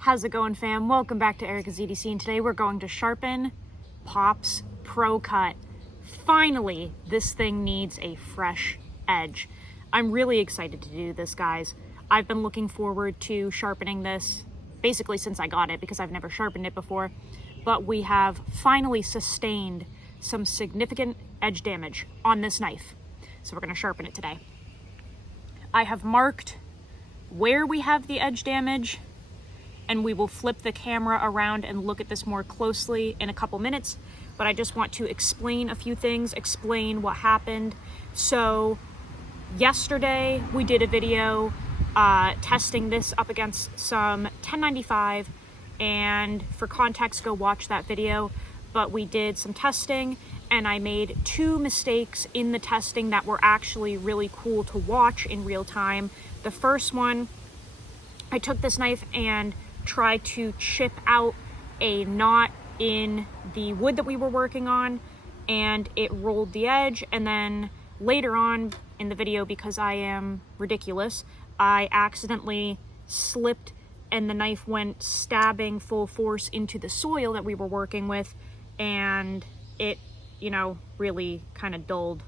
How's it going, fam? Welcome back to Erica's EDC, and today we're going to sharpen Pop's ProCut. Finally, this thing needs a fresh edge. I'm really excited to do this, guys. I've been looking forward to sharpening this basically since I got it because I've never sharpened it before, but we have finally sustained some significant edge damage on this knife. So we're going to sharpen it today. I have marked where we have the edge damage, and we will flip the camera around and look at this more closely in a couple minutes, but I just want to explain a few things, explain what happened. So yesterday we did a video testing this up against some 1095, and for context, go watch that video. But we did some testing and I made two mistakes in the testing that were actually really cool to watch in real time. The first one, I took this knife and tried to chip out a knot in the wood that we were working on, and it rolled the edge. And then later on in the video, because I am ridiculous, I accidentally slipped and the knife went stabbing full force into the soil that we were working with, and it, really kind of dulled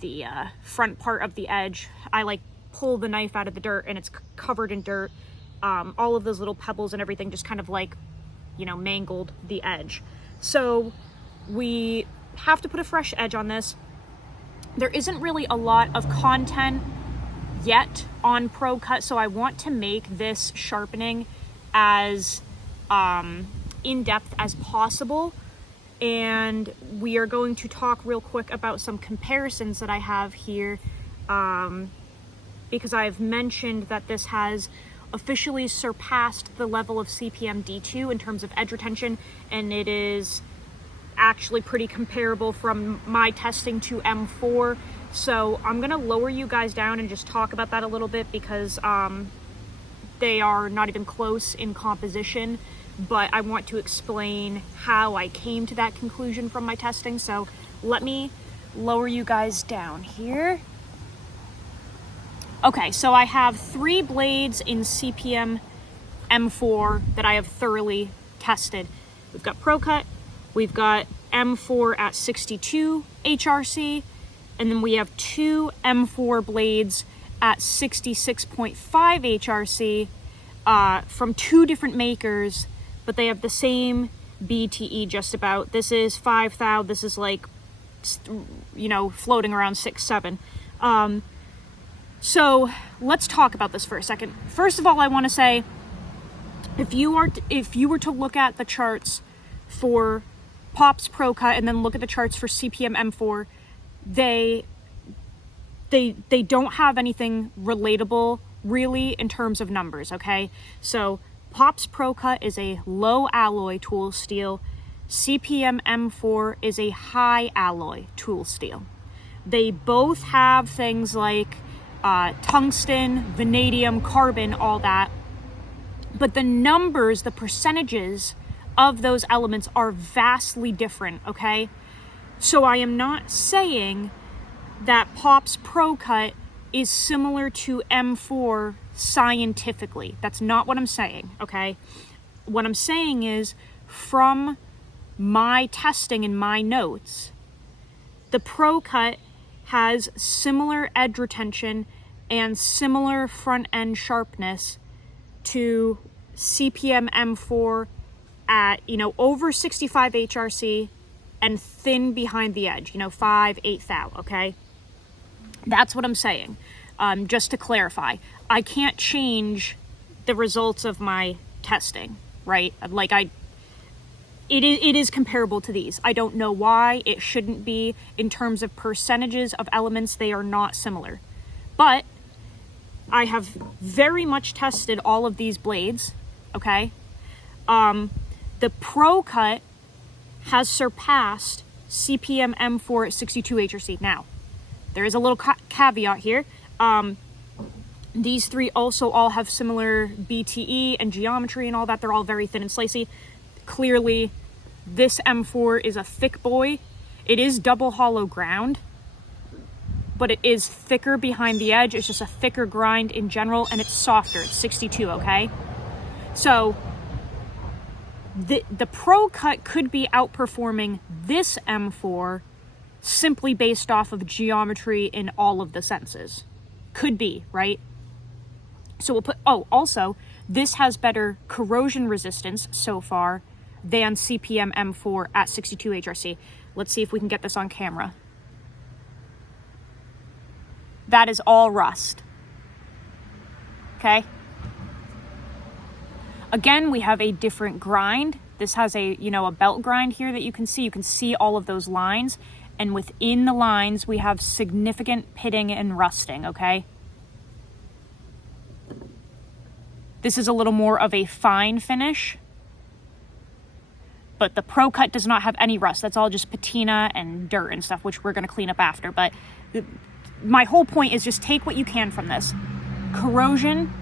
the front part of the edge. I pulled the knife out of the dirt and it's covered in dirt. All of those little pebbles and everything just kind of mangled the edge. So we have to put a fresh edge on this. There isn't really a lot of content yet on ProCut, so I want to make this sharpening as in-depth as possible. And we are going to talk real quick about some comparisons that I have here, because I've mentioned that this has officially surpassed the level of CPM D2 in terms of edge retention, and it is actually pretty comparable from my testing to M4. So I'm gonna lower you guys down and just talk about that a little bit, because they are not even close in composition, but I want to explain how I came to that conclusion from my testing. So let me lower you guys down here. Okay, so I have 3 blades in CPM M4 that I have thoroughly tested. We've got ProCut, we've got M4 at 62 HRC, and then we have 2 M4 blades at 66.5 HRC from 2 different makers, but they have the same BTE just about. This is 5 thou, this is floating around 6, 7. So let's talk about this for a second. First of all, I want to say, if you were to look at the charts for Pop's ProCut and then look at the charts for CPM M4, they don't have anything relatable really in terms of numbers, okay? So Pop's ProCut is a low alloy tool steel. CPM M4 is a high alloy tool steel. They both have things like tungsten, vanadium, carbon, all that. But the numbers, the percentages of those elements are vastly different, okay? So I am not saying that Pop's ProCut is similar to M4 scientifically. That's not what I'm saying, okay? What I'm saying is, from my testing and my notes, the ProCut has similar edge retention and similar front end sharpness to CPM M4 at, over 65 HRC and thin behind the edge, 5, 8 thou, okay? That's what I'm saying. Just to clarify, I can't change the results of my testing, right? It is comparable to these. I don't know why it shouldn't be. In terms of percentages of elements, they are not similar. But I have very much tested all of these blades, okay? The ProCut has surpassed CPM M4 at 62 HRC. Now, there is a little caveat here. These 3 also all have similar BTE and geometry and all that. They're all very thin and slicey. Clearly, this M4 is a thick boy. It is double hollow ground, but it is thicker behind the edge. It's just a thicker grind in general, and it's softer. It's 62, okay? So the ProCut could be outperforming this M4 simply based off of geometry in all of the senses. Could be, right? So we'll put, oh, also, this has better corrosion resistance so far than CPM M4 at 62 HRC. Let's see if we can get this on camera. That is all rust. Okay? Again, we have a different grind. This has a, a belt grind here that you can see. You can see all of those lines. And within the lines, we have significant pitting and rusting, okay? This is a little more of a fine finish. But the ProCut does not have any rust. That's all just patina and dirt and stuff, which we're going to clean up after. But my whole point is just take what you can from this. Corrosion,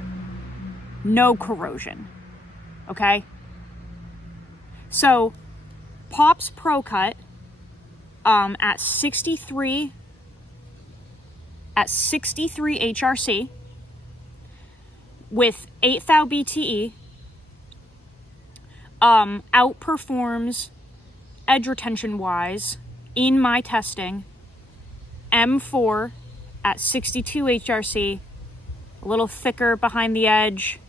no corrosion. Okay? So, Pop's ProCut at 63 HRC with 8 thou BTE outperforms edge retention wise in my testing M4 at 62 HRC, a little thicker behind the edge,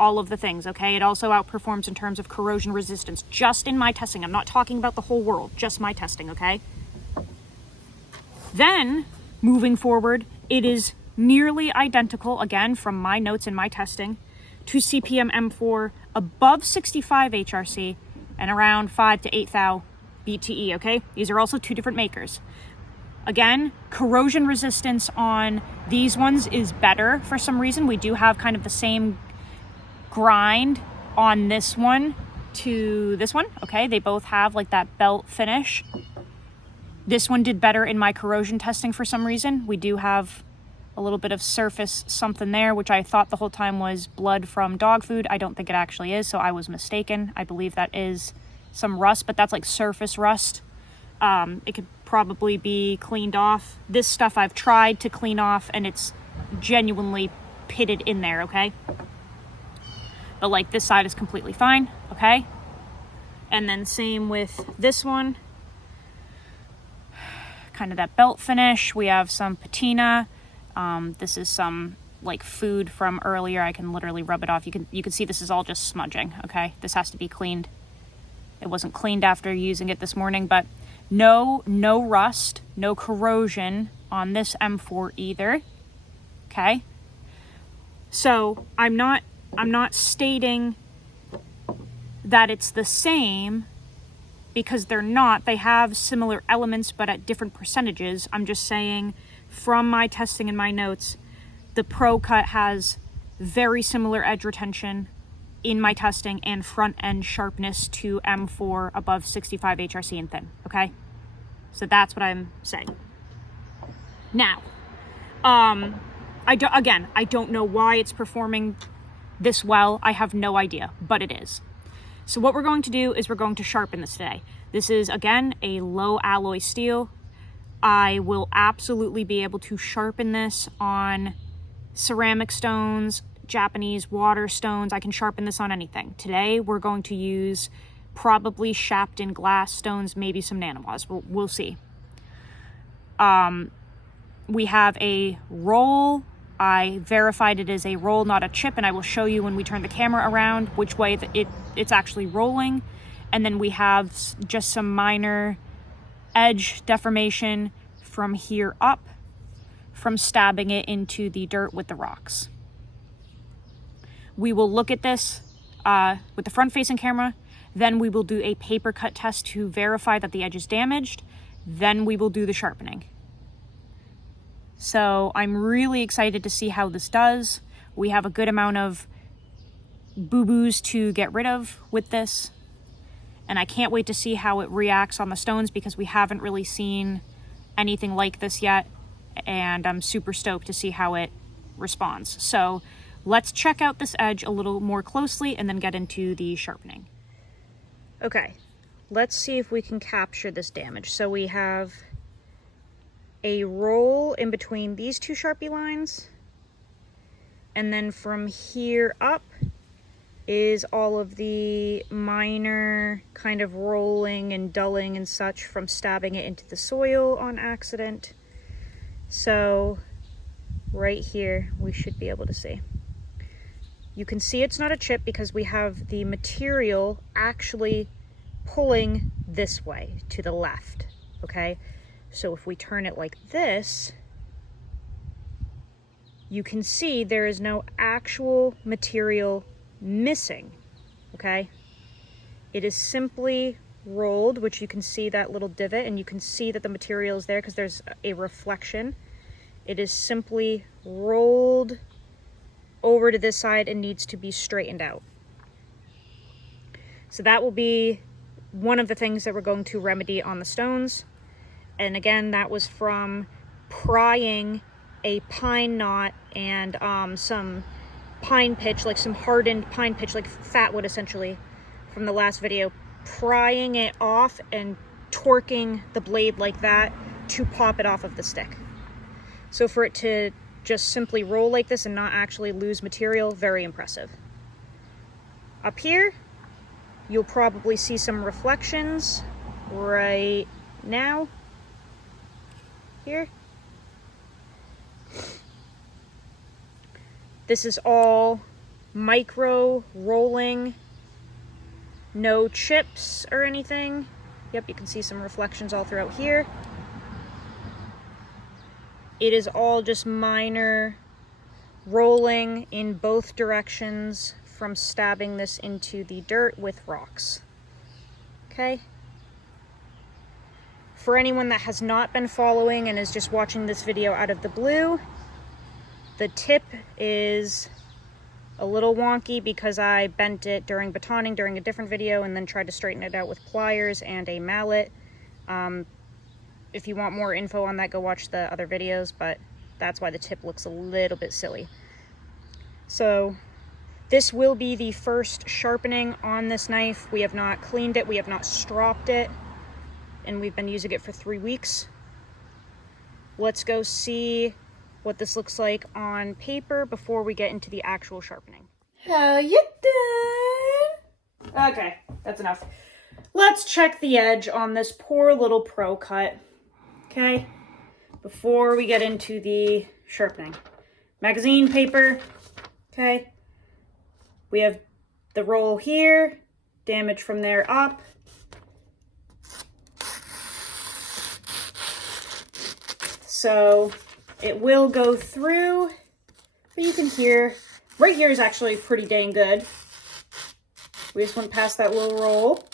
all of the things, okay? It also outperforms in terms of corrosion resistance, just in my testing. I'm not talking about the whole world, just my testing, okay? Then, moving forward, it is nearly identical, again, from my notes in my testing, to CPM M4 above 65 HRC and around 5 to 8 thou BTE, okay? These are also two different makers. Again, corrosion resistance on these ones is better for some reason. We do have kind of the same grind on this one to this one, okay? They both have like that belt finish. This one did better in my corrosion testing for some reason. We do have a little bit of surface something there, which I thought the whole time was blood from dog food. I don't think it actually is, so I was mistaken. I believe that is some rust, but that's like surface rust. It could probably be cleaned off. This stuff I've tried to clean off, and it's genuinely pitted in there, okay? But like this side is completely fine, okay? And then same with this one. Kind of that belt finish. We have some patina. This is some like food from earlier. I can literally rub it off. You can see this is all just smudging, okay? This has to be cleaned. It wasn't cleaned after using it this morning, but no rust, no corrosion on this M4 either, okay? So I'm not stating that it's the same, because they're not. They have similar elements, but at different percentages. I'm just saying, from my testing and my notes, the ProCut has very similar edge retention in my testing and front end sharpness to M4 above 65 HRC and thin, okay? So that's what I'm saying. Now, I don't know why it's performing this well. I have no idea, but it is. So what we're going to do is we're going to sharpen this today. This is, again, a low alloy steel. I will absolutely be able to sharpen this on ceramic stones, Japanese water stones. I can sharpen this on anything. Today, we're going to use probably Shapton glass stones, maybe some Naniwas. We'll see. We have a roll. I verified it as a roll, not a chip, and I will show you when we turn the camera around which way it's actually rolling. And then we have just some minor edge deformation from here up from stabbing it into the dirt with the rocks. We will look at this with the front-facing camera. Then we will do a paper cut test to verify that the edge is damaged. Then we will do the sharpening. So I'm really excited to see how this does. We have a good amount of boo-boos to get rid of with this. And I can't wait to see how it reacts on the stones, because we haven't really seen anything like this yet. And I'm super stoked to see how it responds. So let's check out this edge a little more closely and then get into the sharpening. Okay, let's see if we can capture this damage. So we have a roll in between these two Sharpie lines. And then from here up, is all of the minor kind of rolling and dulling and such from stabbing it into the soil on accident. So right here, we should be able to see. You can see it's not a chip because we have the material actually pulling this way to the left, okay? So if we turn it like this, you can see there is no actual material missing, okay? It is simply rolled, which you can see that little divot, and you can see that the material is there because there's a reflection. It is simply rolled over to this side and needs to be straightened out. So that will be one of the things that we're going to remedy on the stones. And again, that was from prying a pine knot and some pine pitch, like some hardened pine pitch, like fat wood essentially, from the last video, prying it off and torquing the blade like that to pop it off of the stick. So for it to just simply roll like this and not actually lose material, very impressive. Up here, you'll probably see some reflections right now. Here. This is all micro rolling, no chips or anything. Yep, you can see some reflections all throughout here. It is all just minor rolling in both directions from stabbing this into the dirt with rocks. Okay? For anyone that has not been following and is just watching this video out of the blue, the tip is a little wonky because I bent it during batoning during a different video and then tried to straighten it out with pliers and a mallet. If you want more info on that, go watch the other videos, but that's why the tip looks a little bit silly. So this will be the first sharpening on this knife. We have not cleaned it, we have not stropped it, and we've been using it for 3 weeks. Let's go see what this looks like on paper before we get into the actual sharpening. How you doing? Okay, that's enough. Let's check the edge on this poor little ProCut, okay? Before we get into the sharpening. Magazine paper, okay? We have the roll here, damage from there up. So it will go through, but you can hear, right here is actually pretty dang good. We just went past that little roll.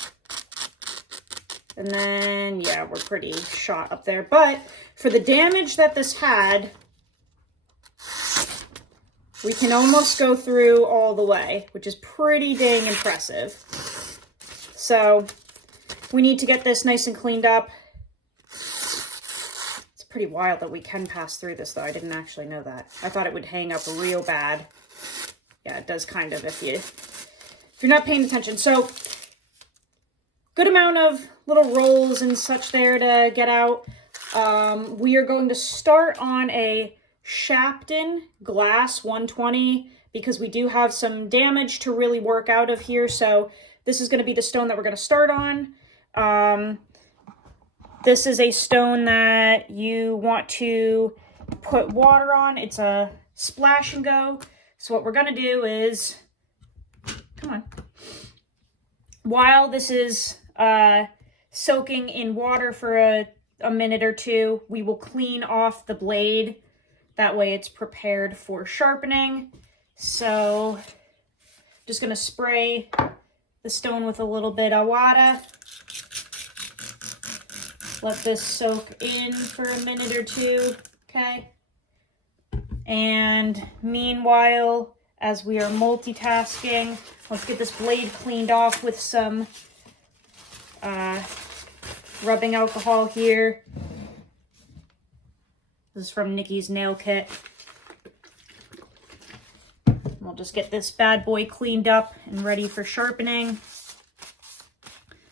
And then, yeah, we're pretty shot up there. But for the damage that this had, we can almost go through all the way, which is pretty dang impressive. So we need to get this nice and cleaned up. It's pretty wild that we can pass through this, though. I didn't actually know that. I thought it would hang up real bad. Yeah, it does kind of if you're not paying attention. So good amount of little rolls and such there to get out. We are going to start on a Shapton glass 120 because we do have some damage to really work out of here. So this is going to be the stone that we're going to start on. This is a stone that you want to put water on. It's a splash and go. So what we're going to do is, come on. While this is soaking in water for a minute or two, we will clean off the blade. That way it's prepared for sharpening. So just going to spray the stone with a little bit of water. Let this soak in for a minute or two, okay? And meanwhile, as we are multitasking, let's get this blade cleaned off with some rubbing alcohol here. This is from Nikki's nail kit. We'll just get this bad boy cleaned up and ready for sharpening.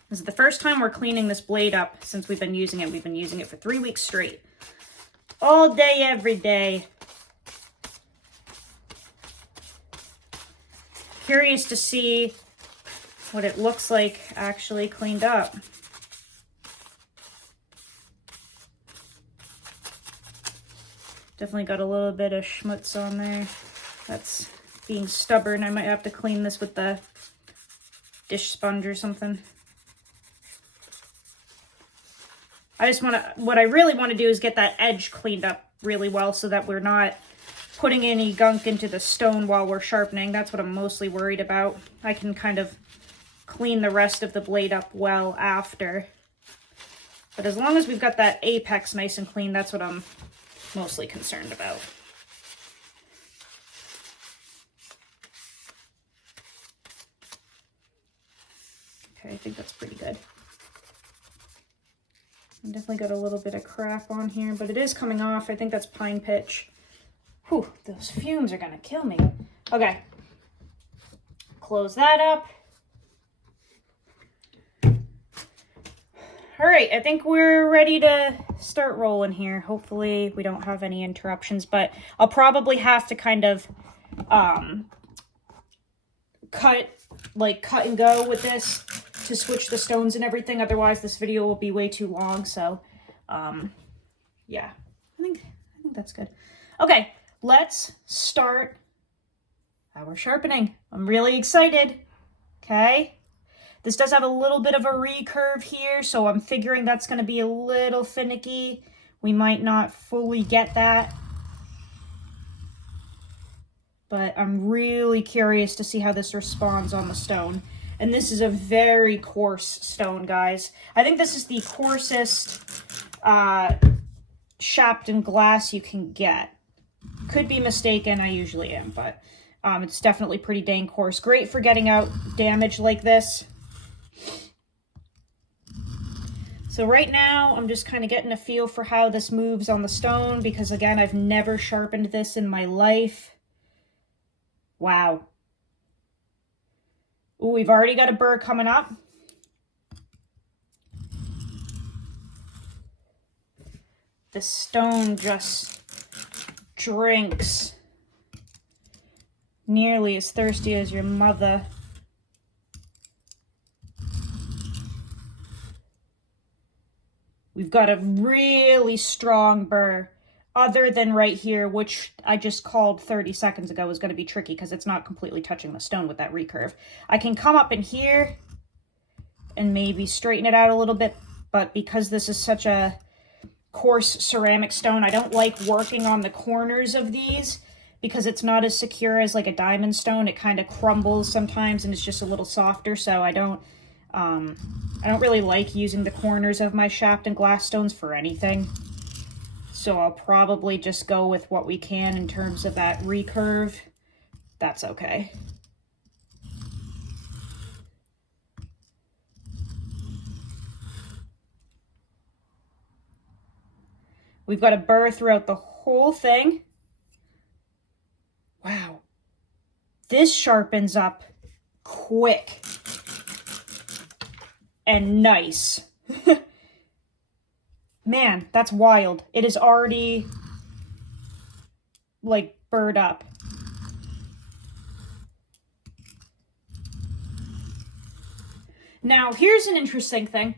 This is the first time we're cleaning this blade up since we've been using it. We've been using it for 3 weeks straight. All day, every day. Curious to see what it looks like actually cleaned up. Definitely got a little bit of schmutz on there. That's being stubborn. I might have to clean this with the dish sponge or something. What I really want to do is get that edge cleaned up really well so that we're not putting any gunk into the stone while we're sharpening. That's what I'm mostly worried about. I can kind of clean the rest of the blade up well after. But as long as we've got that apex nice and clean, that's what I'm mostly concerned about. Okay, I think that's pretty good. I definitely got a little bit of crap on here, but it is coming off. I think that's pine pitch. Whew, those fumes are gonna kill me. Okay, close that up. All right, I think we're ready to start rolling here. Hopefully we don't have any interruptions, but I'll probably have to kind of cut and go with this to switch the stones and everything. Otherwise this video will be way too long. So yeah, I think that's good. Okay, let's start our sharpening. I'm really excited. Okay. This does have a little bit of a recurve here, so I'm figuring that's going to be a little finicky. We might not fully get that. But I'm really curious to see how this responds on the stone. And this is a very coarse stone, guys. I think this is the coarsest Shapton glass you can get. Could be mistaken, I usually am, but it's definitely pretty dang coarse. Great for getting out damage like this. So right now, I'm just kind of getting a feel for how this moves on the stone, because again, I've never sharpened this in my life. Wow. Ooh, we've already got a burr coming up. The stone just drinks nearly as thirsty as your mother. We've got a really strong burr, other than right here, which I just called 30 seconds ago is going to be tricky because it's not completely touching the stone with that recurve. I can come up in here and maybe straighten it out a little bit, but because this is such a coarse ceramic stone, I don't like working on the corners of these because it's not as secure as like a diamond stone. It kind of crumbles sometimes and it's just a little softer, so I don't really like using the corners of my Shapton glass stones for anything. So I'll probably just go with what we can in terms of that recurve. That's okay. We've got a burr throughout the whole thing. Wow. This sharpens up quick. And nice. Man, that's wild. It is already like burred up. Now, here's an interesting thing.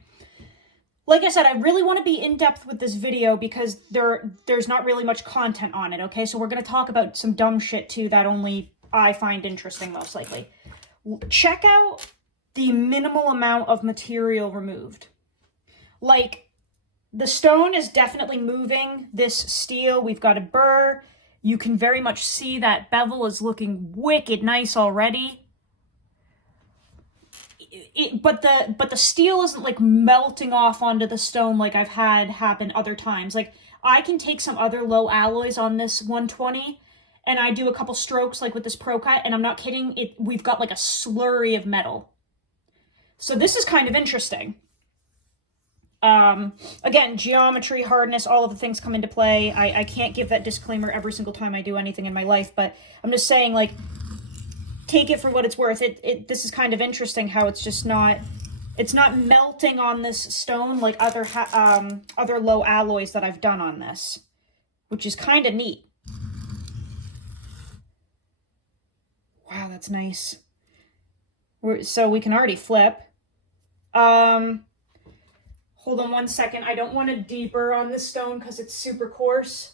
Like I said, I really want to be in depth with this video because there's not really much content on it, okay? So we're going to talk about some dumb shit too that only I find interesting most likely. Check out the minimal amount of material removed. Like, the stone is definitely moving this steel. We've got a burr. You can very much see that bevel is looking wicked nice already. But the steel isn't like melting off onto the stone like I've had happen other times. Like, I can take some other low alloys on this 120 and I do a couple strokes like with this ProCut, and I'm not kidding, we've got like a slurry of metal. So this is kind of interesting. Again, geometry, hardness, all of the things come into play. I can't give that disclaimer every single time I do anything in my life, but I'm just saying, like, take it for what it's worth. This is kind of interesting how it's just not, it's not melting on this stone like other low alloys that I've done on this, which is kind of neat. Wow, that's nice. So we can already flip. Hold on one second. I don't want to deeper on this stone because it's super coarse.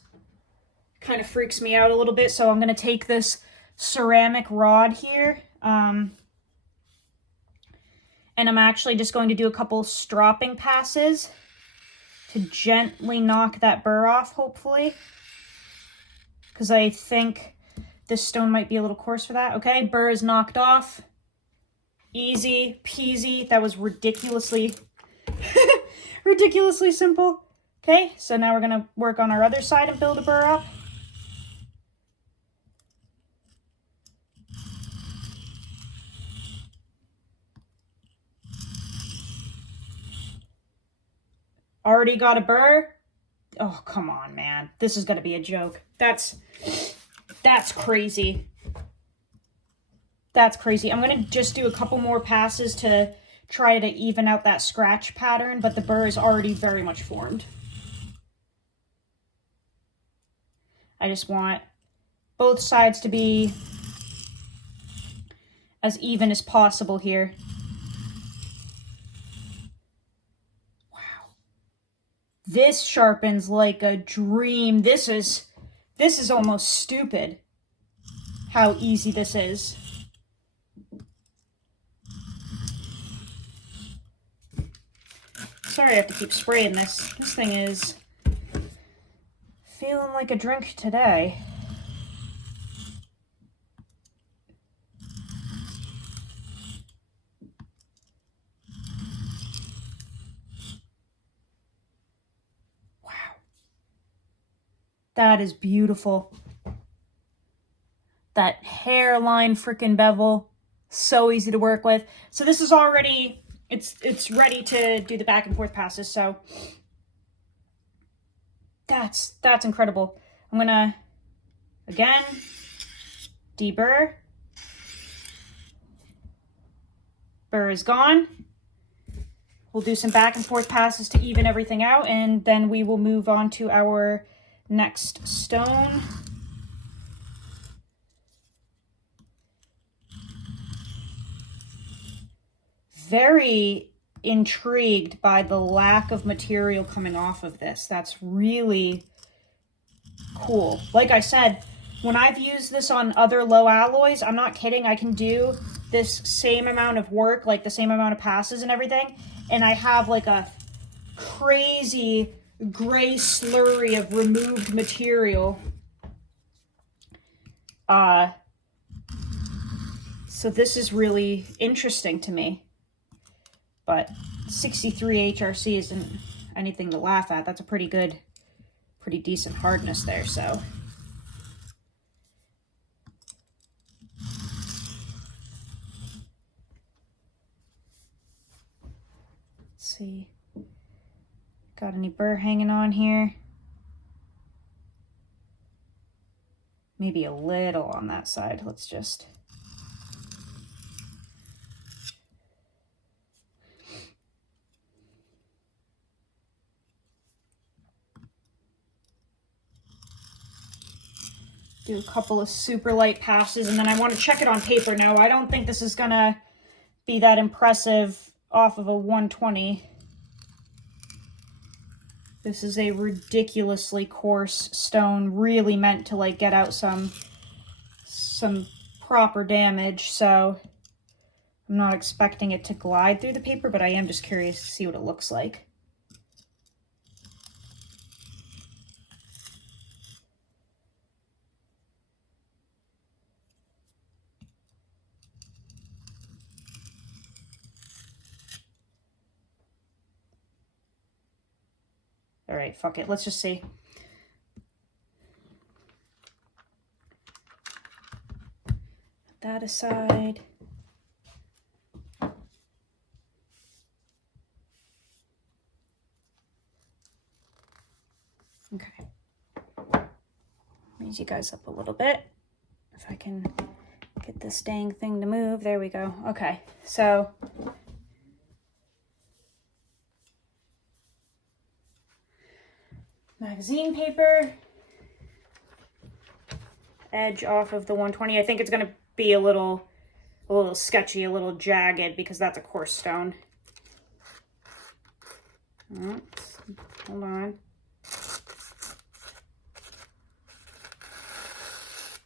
Kind of freaks me out a little bit. So I'm going to take this ceramic rod here. And I'm actually just going to do a couple stropping passes to gently knock that burr off, hopefully. Because I think this stone might be a little coarse for that. Okay, burr is knocked off. Easy peasy. That was ridiculously, ridiculously simple. Okay, so now we're going to work on our other side and build a burr up. Already got a burr? Oh, come on, man. This is going to be a joke. That's crazy. That's crazy. I'm going to just do a couple more passes to try to even out that scratch pattern, but the burr is already very much formed. I just want both sides to be as even as possible here. Wow. This sharpens like a dream. This is almost stupid how easy this is. Sorry I have to keep spraying this. This thing is feeling like a drink today. Wow. That is beautiful. That hairline freaking bevel. So easy to work with. So this is already... It's ready to do the back and forth passes, so that's incredible. I'm gonna, again, deburr. Burr is gone. We'll do some back and forth passes to even everything out, and then we will move on to our next stone. Very intrigued by the lack of material coming off of this. That's really cool. Like I said, when I've used this on other low alloys, I'm not kidding, I can do this same amount of work, like the same amount of passes and everything, and I have like a crazy gray slurry of removed material. So this is really interesting to me. But 63 HRC isn't anything to laugh at. That's a pretty decent hardness there, so. Let's see. Got any burr hanging on here? Maybe a little on that side. Let's just... do a couple of super light passes, and then I want to check it on paper. Now, I don't think this is gonna be that impressive off of a 120. This is a ridiculously coarse stone, really meant to like get out some proper damage, so I'm not expecting it to glide through the paper, but I am just curious to see what it looks like. All right, fuck it. Let's just see. Put that aside. Okay. Raise you guys up a little bit. If I can get this dang thing to move. There we go. Okay, so magazine paper, edge off of the 120. I think it's going to be a little a little sketchy, a little jagged, because that's a coarse stone. Oops, hold on.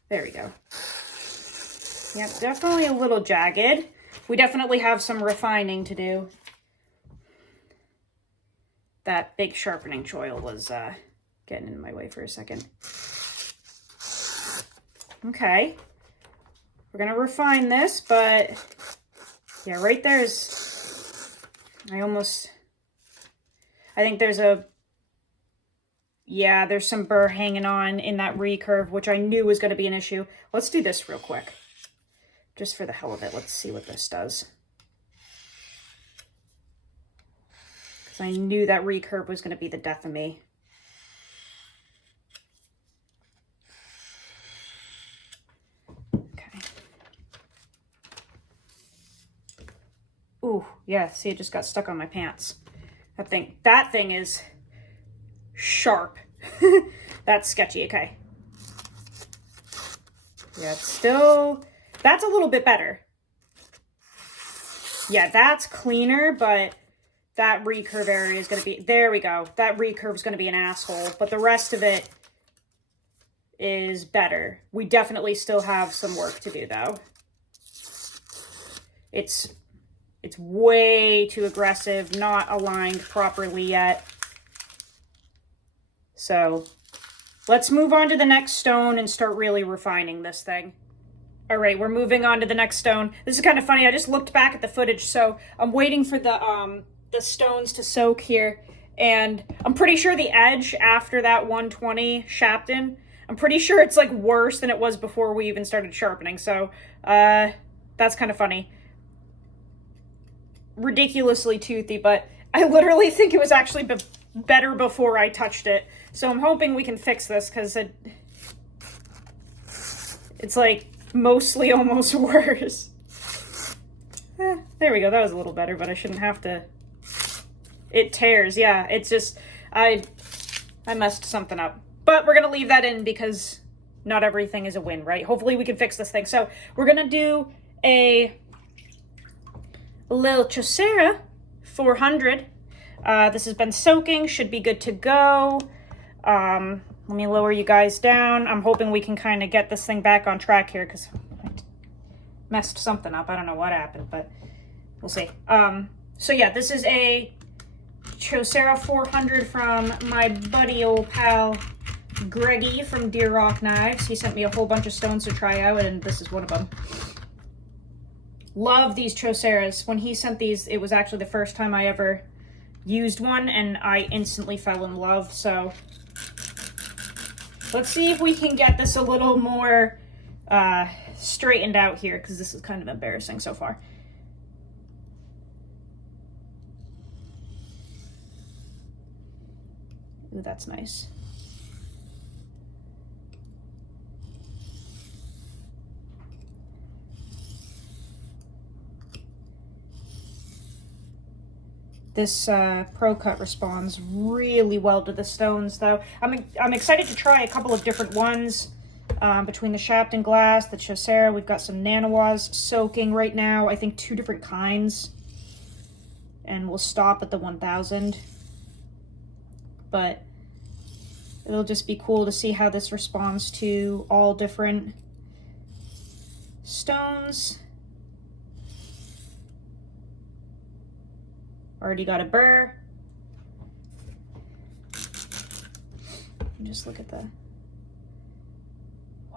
There we go. Yep, definitely a little jagged. We definitely have some refining to do. That big sharpening choil was getting in my way for a second. Okay. We're going to refine this, but yeah, right there's, I think there's there's some burr hanging on in that recurve, which I knew was going to be an issue. Let's do this real quick. Just for the hell of it, let's see what this does. Because I knew that recurve was going to be the death of me. Okay. Ooh, yeah, see, it just got stuck on my pants. That thing is sharp. That's sketchy. Okay. Yeah, it's still, that's a little bit better. Yeah, that's cleaner, but that recurve area is going to be, there we go. That recurve is going to be an asshole, but the rest of it is better. We definitely still have some work to do though. It's way too aggressive, not aligned properly yet. So let's move on to the next stone and start really refining this thing. All right, we're moving on to the next stone. This is kind of funny. I just looked back at the footage, so I'm waiting for the stones to soak here. And I'm pretty sure the edge after that 120 Shapton, I'm pretty sure it's like worse than it was before we even started sharpening. So that's kind of funny. Ridiculously toothy, but I literally think it was actually better before I touched it. So I'm hoping we can fix this, because it's like mostly almost worse. There we go. That was a little better, but I shouldn't have to. It tears. Yeah, it's just, I messed something up. But we're going to leave that in because not everything is a win, right? Hopefully we can fix this thing. So we're going to do a little Coarse 400. This has been soaking, should be good to go. Let me lower you guys down. I'm hoping we can kind of get this thing back on track here, because I messed something up. I don't know what happened, but we'll see. So yeah, this is a Coarse 400 from my buddy old pal Greggy from Deer Rock Knives. He sent me a whole bunch of stones to try out, and this is one of them. Love these Coarses. When he sent these, it was actually the first time I ever used one, and I instantly fell in love. So let's see if we can get this a little more straightened out here, because this is kind of embarrassing so far. Ooh, that's nice. This ProCut responds really well to the stones, though. I'm excited to try a couple of different ones between the Shapton glass, the Coarse. We've got some Naniwas soaking right now. I think 2 different kinds. And we'll stop at the 1000. But it'll just be cool to see how this responds to all different stones. Already got a burr. Just look at the,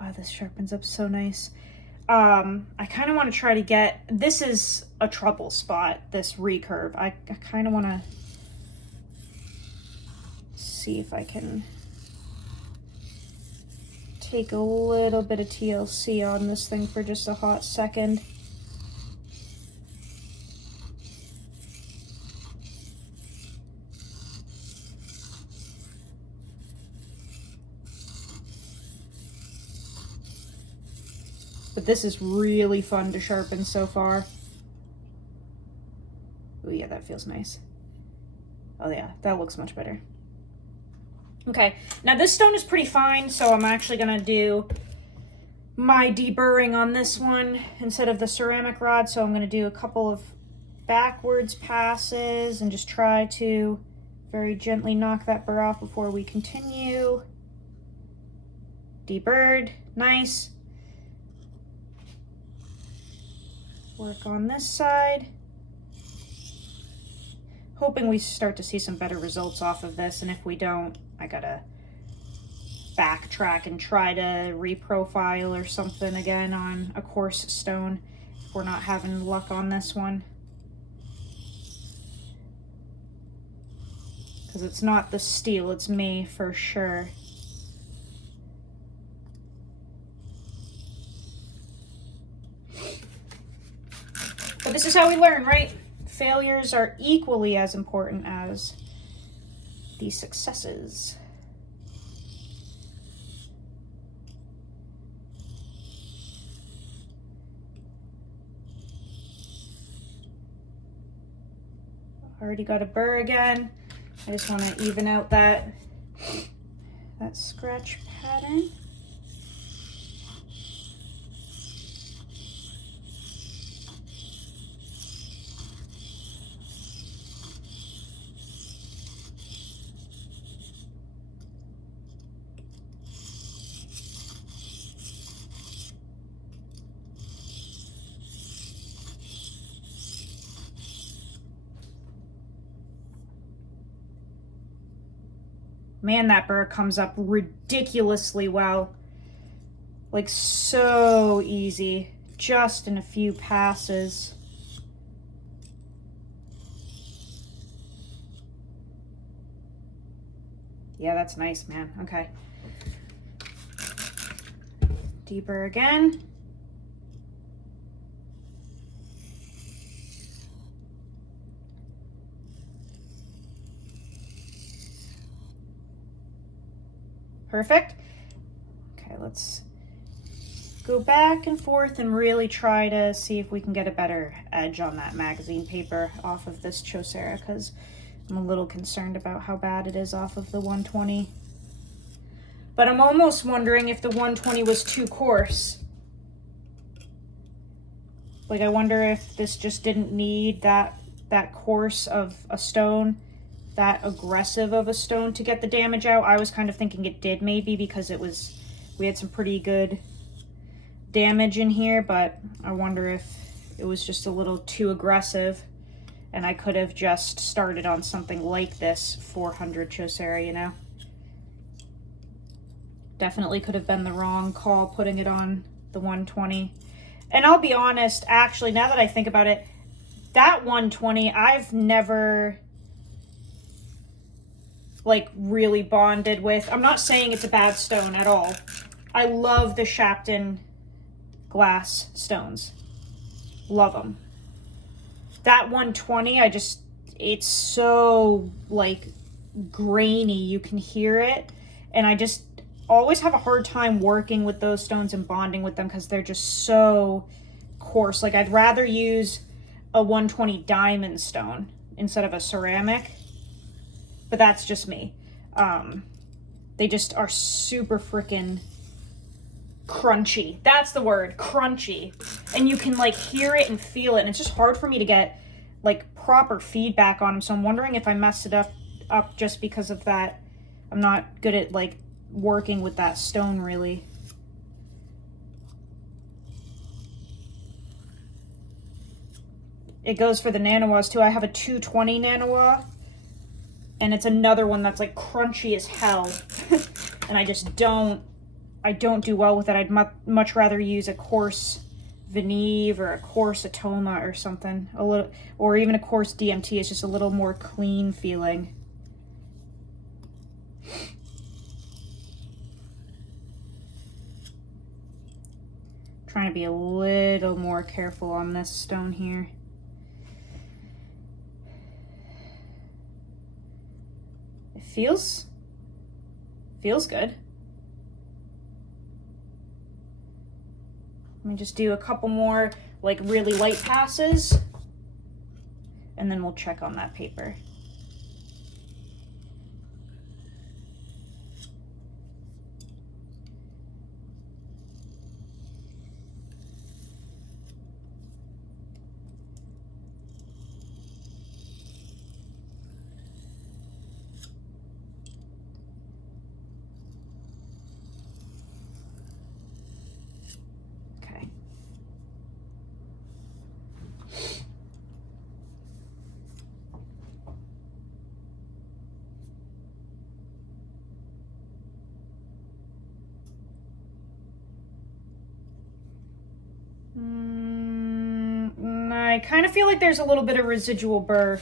wow, this sharpens up so nice. I kind of want to try to get, this is a trouble spot, this recurve. I kind of want to see if I can take a little bit of TLC on this thing for just a hot second. But this is really fun to sharpen so far. Oh yeah, that feels nice. Oh yeah, that looks much better. Okay, now this stone is pretty fine, so I'm actually gonna do my deburring on this one instead of the ceramic rod, so I'm going to do a couple of backwards passes and just try to very gently knock that burr off before we continue. Deburred, nice. Work on this side. Hoping we start to see some better results off of this, and if we don't, I gotta backtrack and try to reprofile or something again on a coarse stone if we're not having luck on this one. Because it's not the steel, it's me for sure. But this is how we learn, right? Failures are equally as important as the successes. Already got a burr again. I just want to even out that scratch pattern. Man, that burr comes up ridiculously well. Like, so easy. Just in a few passes. Yeah, that's nice, man. Okay. Deeper again. Perfect. Okay, let's go back and forth and really try to see if we can get a better edge on that magazine paper off of this Chaucera, because I'm a little concerned about how bad it is off of the 120. But I'm almost wondering if the 120 was too coarse. Like, I wonder if this just didn't need that coarse of a stone, that aggressive of a stone to get the damage out. I was kind of thinking it did, maybe, because we had some pretty good damage in here, but I wonder if it was just a little too aggressive and I could have just started on something like this 400 Chaucera, you know? Definitely could have been the wrong call putting it on the 120. And I'll be honest, actually, now that I think about it, that 120, I've never like really bonded with. I'm not saying it's a bad stone at all. I love the Shapton glass stones. Love them. That 120, it's so like grainy, you can hear it. And I just always have a hard time working with those stones and bonding with them because they're just so coarse. Like, I'd rather use a 120 diamond stone instead of a ceramic. But that's just me. They just are super freaking crunchy. That's the word, crunchy. And you can like hear it and feel it. And it's just hard for me to get like proper feedback on them. So I'm wondering if I messed it up just because of that. I'm not good at like working with that stone really. It goes for the Naniwas too. I have a 220 Naniwa. And it's another one that's like crunchy as hell. And I don't do well with it. I'd much rather use a coarse Veneve or a coarse Atoma or something. Or even a coarse DMT. It's just a little more clean feeling. Trying to be a little more careful on this stone here. Feels good. Let me just do a couple more like really light passes and then we'll check on that paper. kind of feel like there's a little bit of residual burr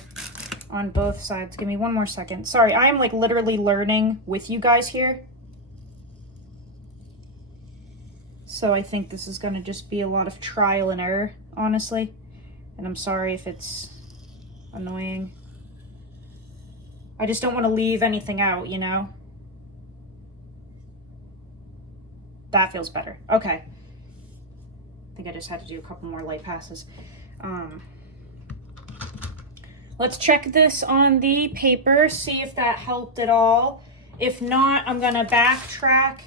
on both sides. Give me one more second. Sorry, I am like literally learning with you guys here. So I think this is gonna just be a lot of trial and error, honestly. And I'm sorry if it's annoying. I just don't want to leave anything out, you know? That feels better. Okay. I think I just had to do a couple more light passes. Let's check this on the paper, see if that helped at all. If not, I'm gonna backtrack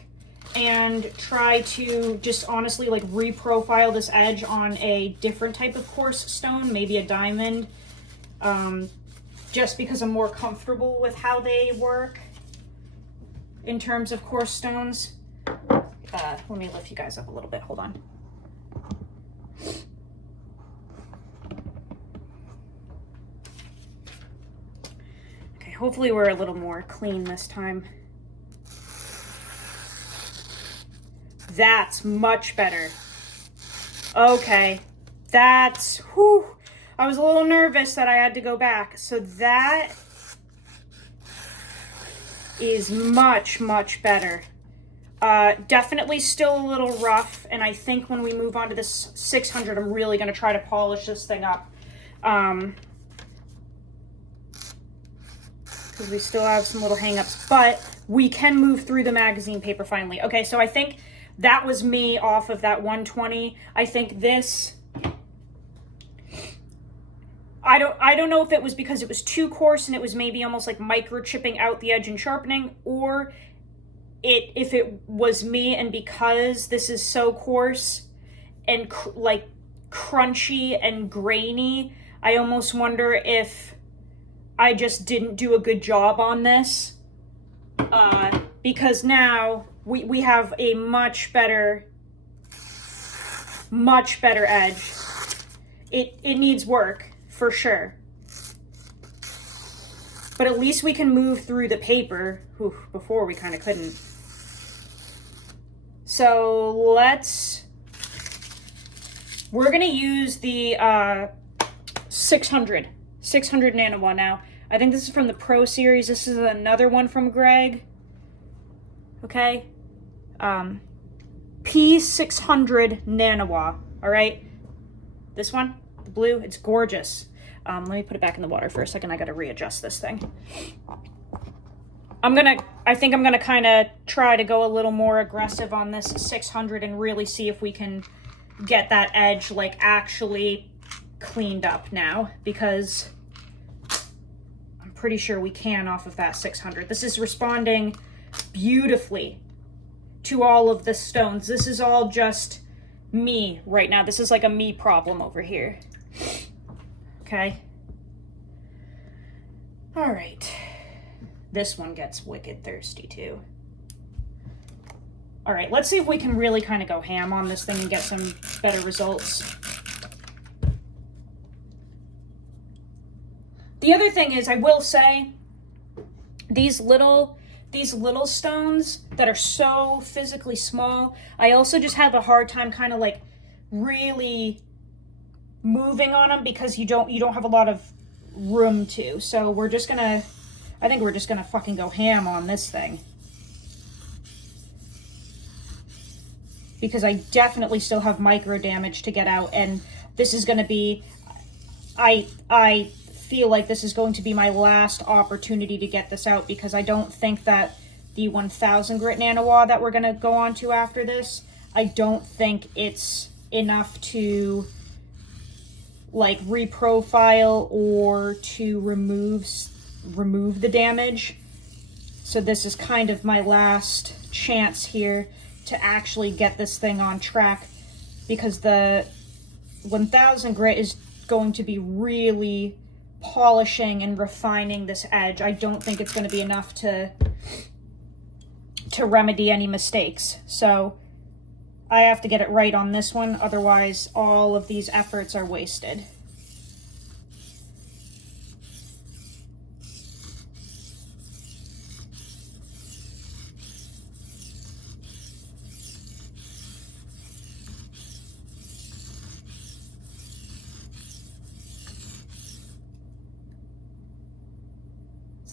and try to just honestly like reprofile this edge on a different type of coarse stone, maybe a diamond, just because I'm more comfortable with how they work in terms of coarse stones. Let me lift you guys up a little bit, hold on. Okay, hopefully we're a little more clean this time. That's much better. Okay, that's, whew. I was a little nervous that I had to go back. So that is much, much better. Definitely still a little rough, and I think when we move on to this 600, I'm really going to try to polish this thing up. Because we still have some little hang-ups, but we can move through the magazine paper finally. Okay, so I think that was me off of that 120. I think this, I don't know if it was because it was too coarse and it was maybe almost like microchipping out the edge and sharpening, or if it was me and because this is so coarse and like crunchy and grainy, I almost wonder if I just didn't do a good job on this, because now we have a much better edge. It needs work for sure, but at least we can move through the paper. Whew, before we kind of couldn't. So we're gonna use the 600 Naniwa now. I think this is from the Pro series. This is another one from Greg. Okay. P600 Naniwa. All right. This one, the blue, it's gorgeous. Let me put it back in the water for a second. I got to readjust this thing. I think I'm gonna kind of try to go a little more aggressive on this 600 and really see if we can get that edge like actually cleaned up now, because I'm pretty sure we can off of that 600. This is responding beautifully to all of the stones. This is all just me right now. This is like a me problem over here. Okay. All right. This one gets wicked thirsty too. All right, let's see if we can really kind of go ham on this thing and get some better results. The other thing is, I will say, these little stones that are so physically small, I also just have a hard time kind of like really moving on them because you don't have a lot of room to. So I think we're just gonna fucking go ham on this thing, because I definitely still have micro damage to get out, and this is gonna be, I feel like this is going to be my last opportunity to get this out, because I don't think that the 1000 grit Naniwa that we're gonna go on to after this, I don't think it's enough to like reprofile or to remove the damage. So this is kind of my last chance here to actually get this thing on track, because the 1000 grit is going to be really polishing and refining this edge. I don't think it's going to be enough to remedy any mistakes. So I have to get it right on this one, otherwise all of these efforts are wasted.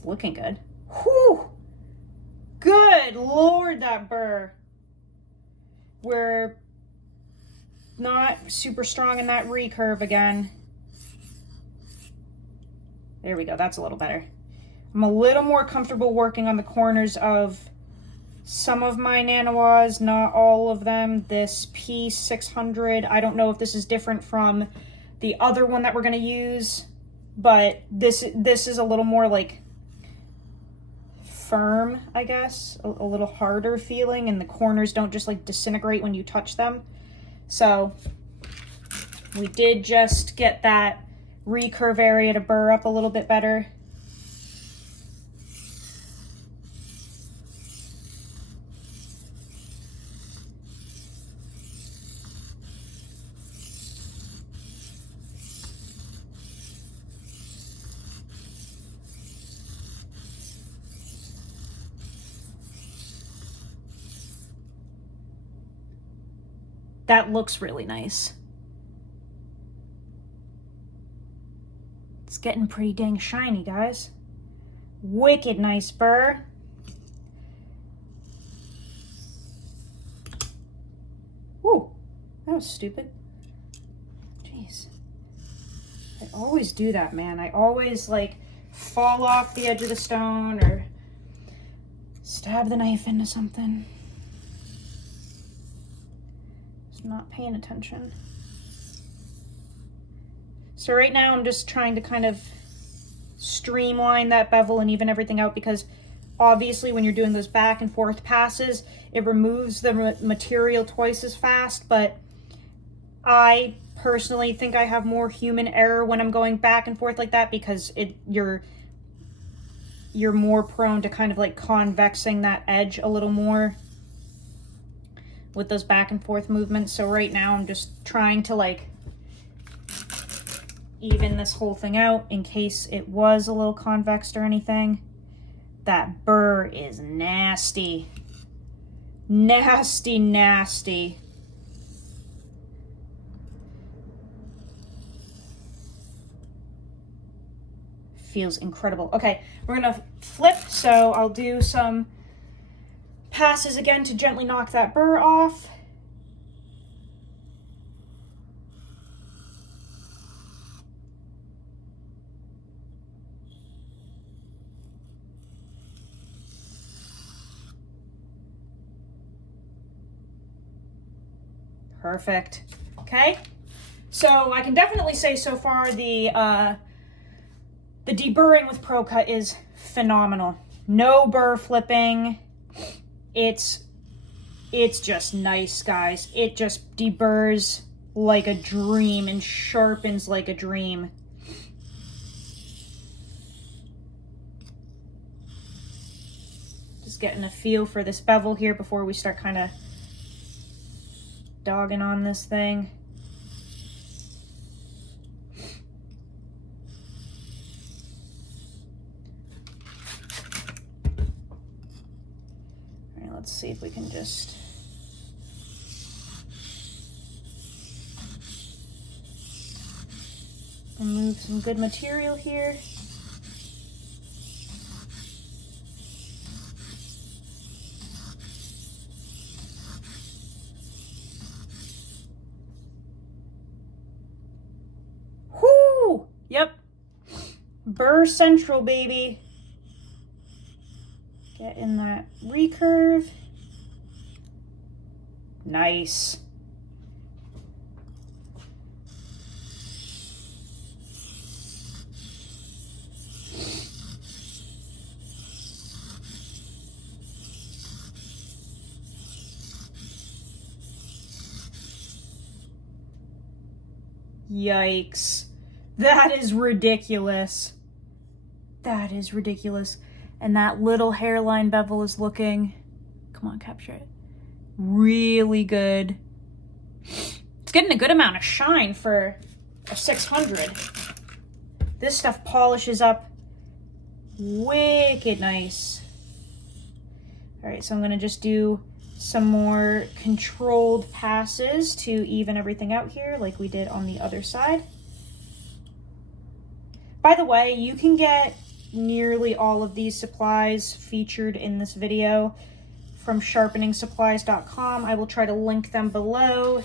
looking good. Whew! Good Lord, that burr. We're not super strong in that recurve again. There we go, that's a little better. I'm a little more comfortable working on the corners of some of my Naniwas, not all of them. This P600, I don't know if this is different from the other one that we're gonna use, but this is a little more like firm, I guess, a little harder feeling, and the corners don't just like disintegrate when you touch them. So we did just get that recurve area to burr up a little bit better. That looks really nice. It's getting pretty dang shiny, guys. Wicked nice burr. Ooh, that was stupid. Jeez. I always do that, man. I always like fall off the edge of the stone or stab the knife into something. Not paying attention. So right now I'm just trying to kind of streamline that bevel and even everything out, because obviously when you're doing those back and forth passes, it removes the material twice as fast, but I personally think I have more human error when I'm going back and forth like that, because you're more prone to kind of like convexing that edge a little more with those back and forth movements. So right now I'm just trying to like even this whole thing out in case it was a little convexed or anything. That burr is nasty. Nasty, nasty. Feels incredible. Okay, we're gonna flip, so I'll do some passes again to gently knock that burr off. Perfect. Okay, so I can definitely say so far the deburring with ProCut is phenomenal. No burr flipping. It's just nice, guys. It just deburrs like a dream and sharpens like a dream. Just getting a feel for this bevel here before we start kind of dogging on this thing. Let's see if we can just remove some good material here. Whoo! Yep. Burr Central, baby. Get in that recurve. Nice. Yikes. That is ridiculous. That is ridiculous. And that little hairline bevel is looking, come on, capture it, really good. It's getting a good amount of shine for a 600. This stuff polishes up wicked nice. All right, so I'm gonna just do some more controlled passes to even everything out here like we did on the other side. By the way, you can get nearly all of these supplies featured in this video from sharpeningsupplies.com. I will try to link them below.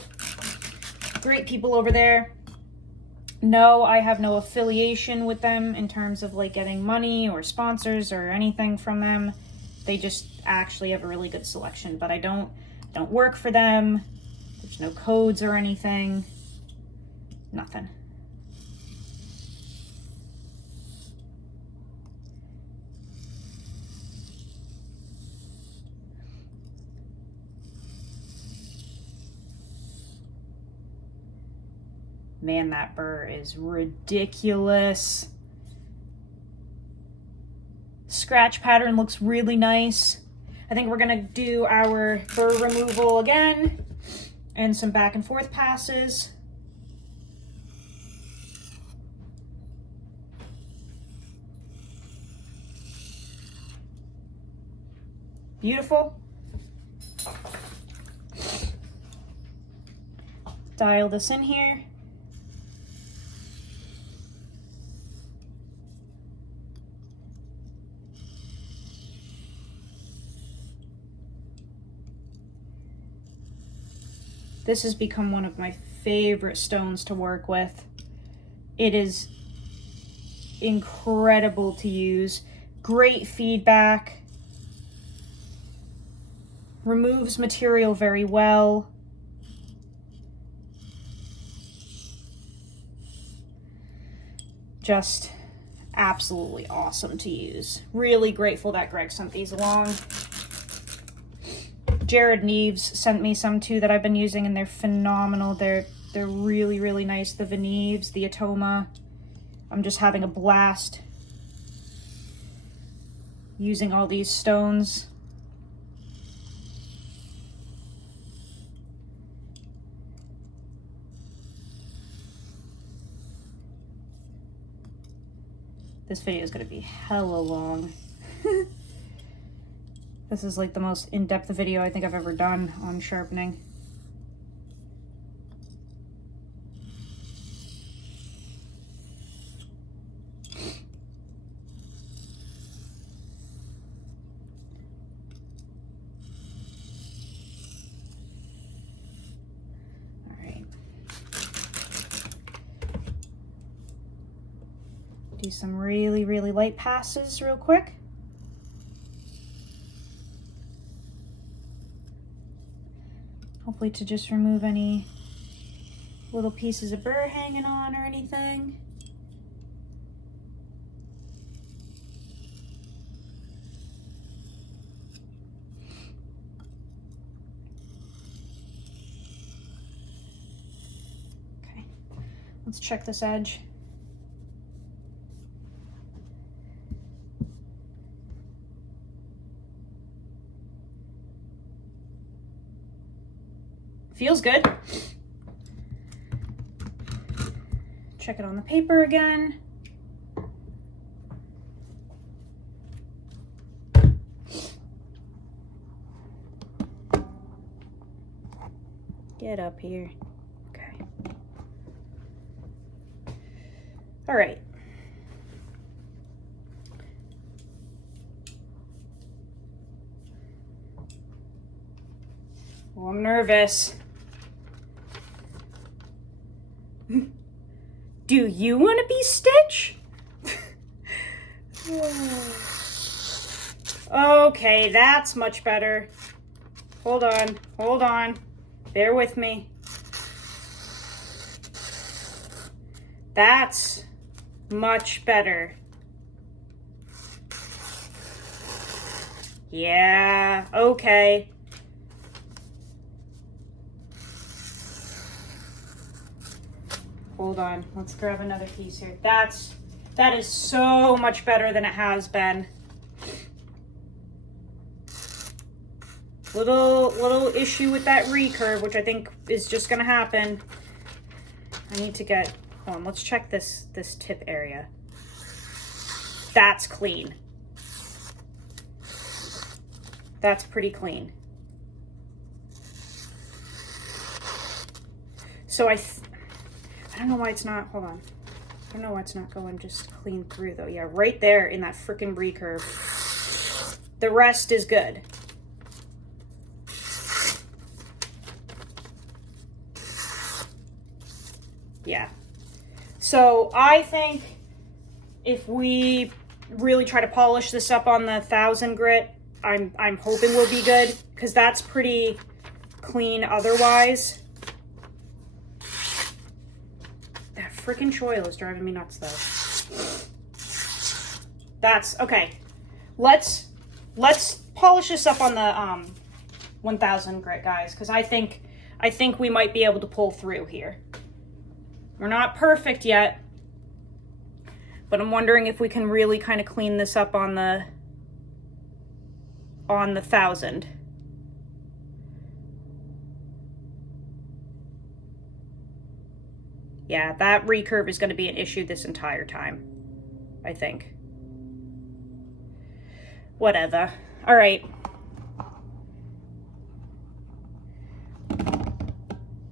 Great people over there. No, I have no affiliation with them in terms of like getting money or sponsors or anything from them. They just actually have a really good selection, but I don't work for them. There's no codes or anything. Nothing. Man, that burr is ridiculous. Scratch pattern looks really nice. I think we're gonna do our burr removal again and some back and forth passes. Beautiful. Dial this in here. This has become one of my favorite stones to work with. It is incredible to use. Great feedback. Removes material very well. Just absolutely awesome to use. Really grateful that Greg sent these along. Jared Neves sent me some too that I've been using, and they're phenomenal. They're really, really nice. The Veneves, the Atoma. I'm just having a blast using all these stones. This video is going to be hella long. This is like the most in-depth video I think I've ever done on sharpening. All right. Do some really, really light passes real quick. Hopefully to just remove any little pieces of burr hanging on or anything. Okay, let's check this edge. Feels good. Check it on the paper again. Get up here. Okay. All right. Well, I'm nervous. Do you want to be Stitch? Okay, that's much better. Hold on. Bear with me. That's much better. Yeah, okay. Hold on, let's grab another piece here. That is so much better than it has been. Little issue with that recurve, which I think is just gonna happen. I need to get, hold on, let's check this tip area. That's clean. That's pretty clean. So I don't know why it's not, hold on. I don't know why it's not going just clean through though. Yeah, right there in that freaking recurve. The rest is good. Yeah. So I think if we really try to polish this up on the 1000 grit, I'm hoping we'll be good, because that's pretty clean otherwise. That freaking choil is driving me nuts though. That's okay. Let's polish this up on the 1000 grit, guys, because I think we might be able to pull through here. We're not perfect yet, but I'm wondering if we can really kind of clean this up on the 1000. Yeah, that recurve is going to be an issue this entire time, I think. Whatever. All right.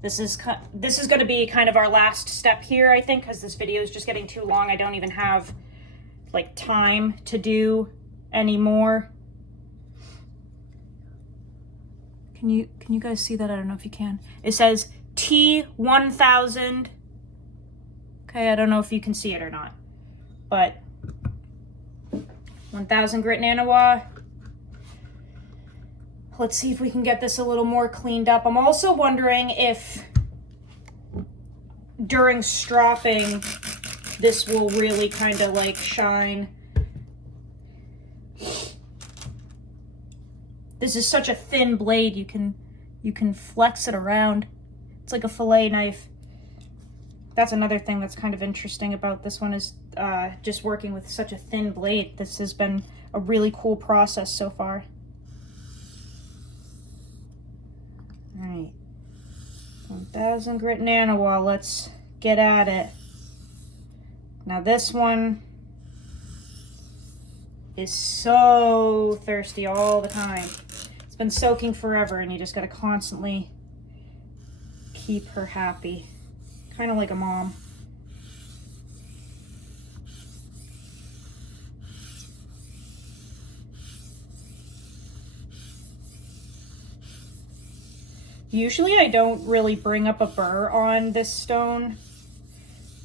This is going to be kind of our last step here, I think, because this video is just getting too long. I don't even have like time to do any more. Can you guys see that? I don't know if you can. It says T1000. Okay, I don't know if you can see it or not, but 1000 grit Naniwa. Let's see if we can get this a little more cleaned up. I'm also wondering if during stropping, this will really kind of like shine. This is such a thin blade, you can flex it around. It's like a fillet knife. That's another thing that's kind of interesting about this one, is just working with such a thin blade. This has been a really cool process so far. All right, 1000 grit Naniwa, let's get at it. Now this one is so thirsty all the time. It's been soaking forever, and you just gotta constantly keep her happy. Kind of like a mom. Usually I don't really bring up a burr on this stone,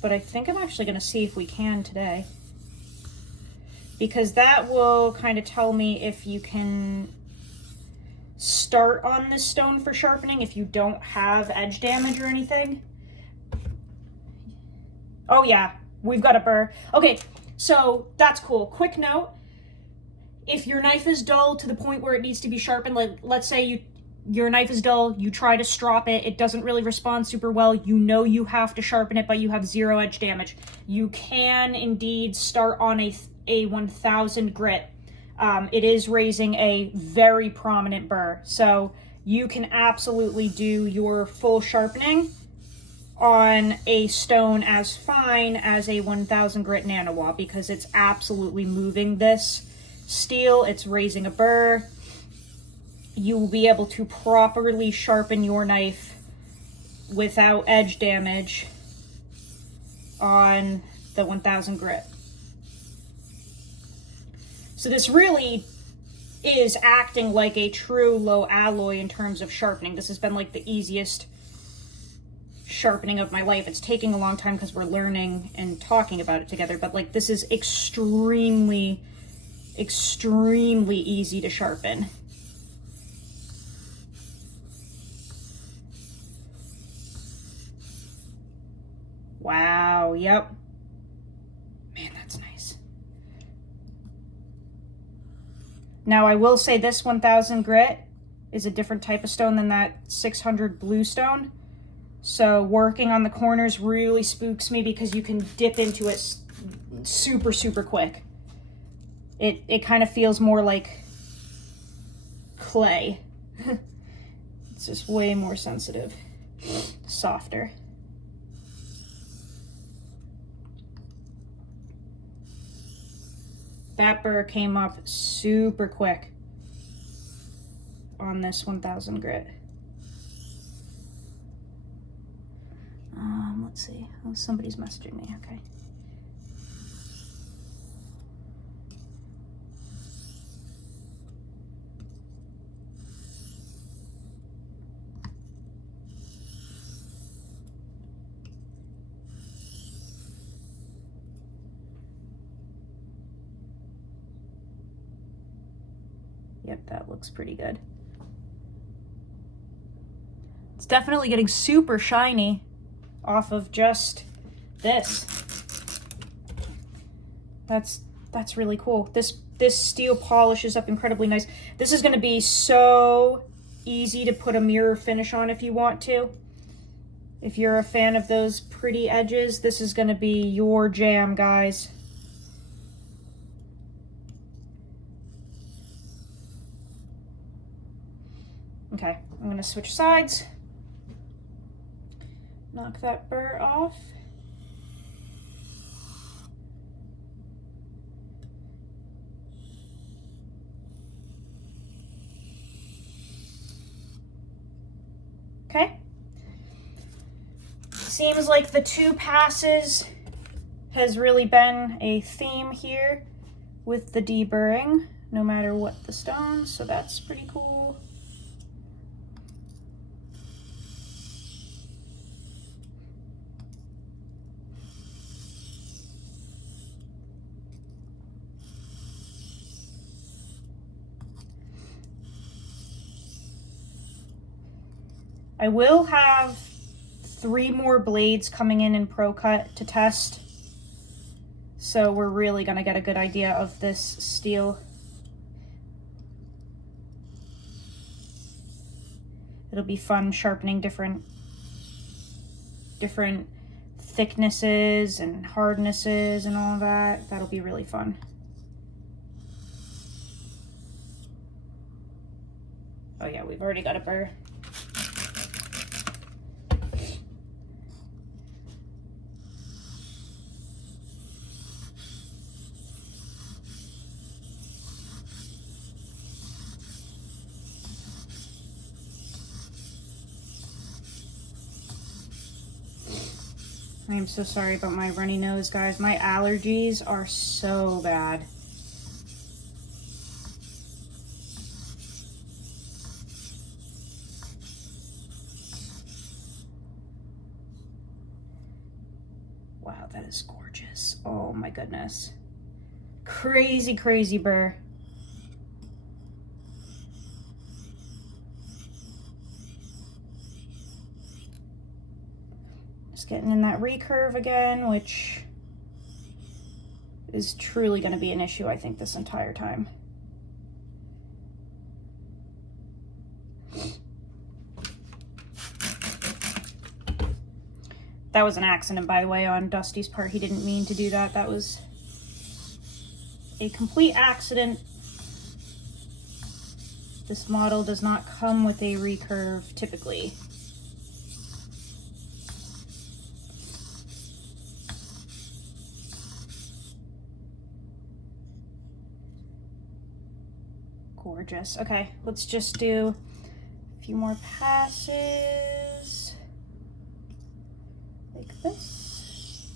but I think I'm actually going to see if we can today, because that will kind of tell me if you can start on this stone for sharpening if you don't have edge damage or anything. Oh yeah, we've got a burr. Okay, so that's cool. Quick note, if your knife is dull to the point where it needs to be sharpened, like let's say your knife is dull, you try to strop it, it doesn't really respond super well, you know you have to sharpen it, but you have 0 edge damage, you can indeed start on a 1000 grit. It is raising a very prominent burr, so you can absolutely do your full sharpening on a stone as fine as a 1000 grit Naniwa, because it's absolutely moving this steel, it's raising a burr. You will be able to properly sharpen your knife without edge damage on the 1000 grit. So this really is acting like a true low alloy in terms of sharpening. This has been like the easiest sharpening of my life. It's taking a long time because we're learning and talking about it together, but like this is extremely easy to sharpen. Wow, yep. Man, that's nice. Now I will say this 1000 grit is a different type of stone than that 600 blue stone. So working on the corners really spooks me because you can dip into it super quick. It kind of feels more like clay. It's just way more sensitive, softer. That burr came up super quick on this 1000 grit. Let's see. Oh, somebody's messaging me. Okay. Yep, that looks pretty good. It's definitely getting super shiny off of just this. That's really cool. This steel polishes up incredibly nice. This is going to be so easy to put a mirror finish on if you want to. If you're a fan of those pretty edges, this is going to be your jam, guys. Okay, I'm going to switch sides. Knock that burr off. Okay. Seems like the 2 passes has really been a theme here with the deburring, no matter what the stones, so that's pretty cool. I will have 3 more blades coming in ProCut to test. So we're really gonna get a good idea of this steel. It'll be fun sharpening different thicknesses and hardnesses and all that. That'll be really fun. Oh yeah, we've already got a burr. I am so sorry about my runny nose, guys. My allergies are so bad. Wow, that is gorgeous. Oh my goodness. Crazy, crazy burr. Just getting in that recurve again, which is truly going to be an issue, I think, this entire time. That was an accident, by the way, on Dusty's part. He didn't mean to do that. That was a complete accident. This model does not come with a recurve, typically. Gorgeous. Okay, let's just do a few more passes like this.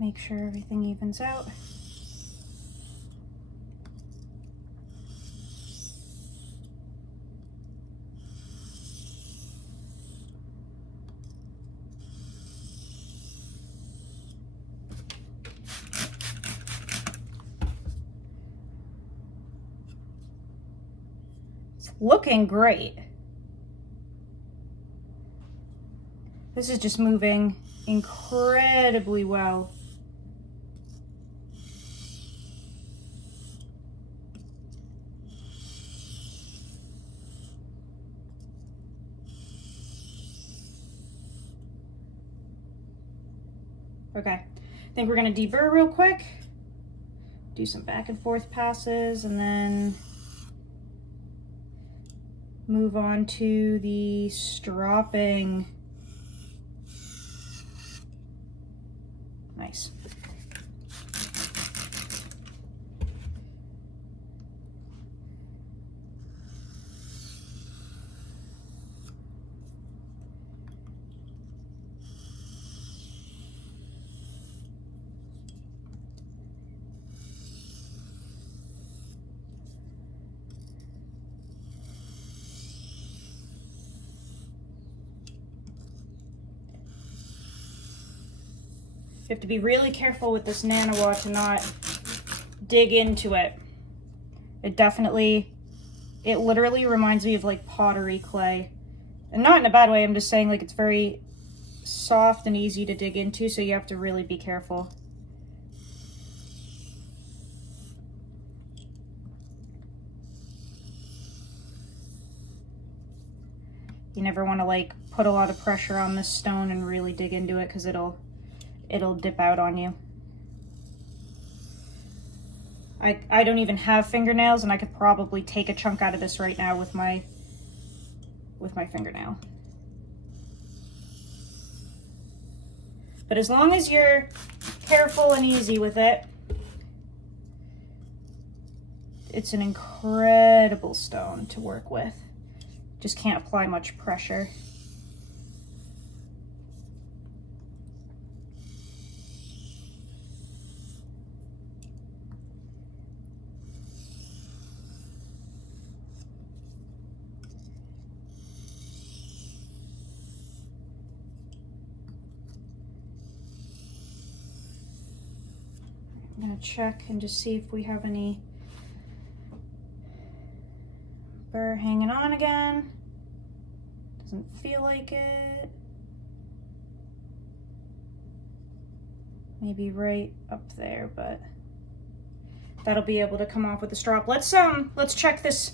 Make sure everything evens out. Looking great. This is just moving incredibly well. Okay, I think we're gonna deburr real quick, do some back and forth passes, and then move on to the stropping. Nice. have to be really careful with this Naniwa to not dig into it. It literally reminds me of like pottery clay. And not in a bad way, I'm just saying like it's very soft and easy to dig into, so you have to really be careful. You never want to like put a lot of pressure on this stone and really dig into it, because it'll dip out on you. I don't even have fingernails, and I could probably take a chunk out of this right now with my fingernail. But as long as you're careful and easy with it, it's an incredible stone to work with. Just can't apply much pressure. I'm gonna check and just see if we have any burr hanging on again. Doesn't feel like it. Maybe right up there, but that'll be able to come off with the strop. Let's check this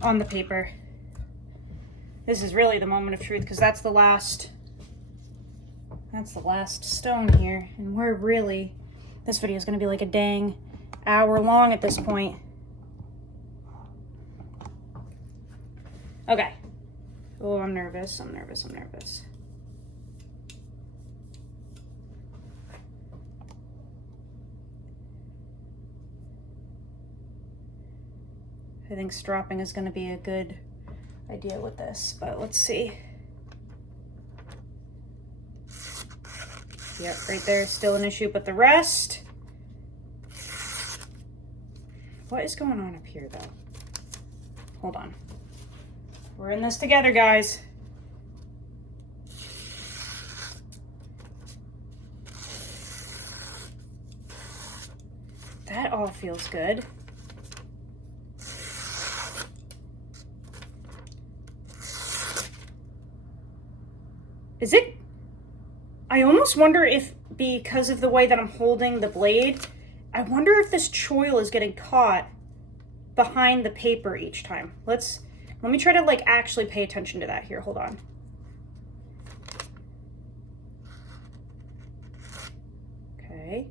on the paper. This is really the moment of truth, because that's the last stone here, and this video is going to be like a dang hour long at this point. Okay. Oh, I'm nervous. I think stropping is going to be a good idea with this, but let's see. Yep, right there is still an issue, but the rest... What is going on up here, though? Hold on. We're in this together, guys. That all feels good. Is it? I almost wonder if, because of the way that I'm holding the blade, I wonder if this choil is getting caught behind the paper each time. Let me try to like actually pay attention to that here. Hold on. Okay.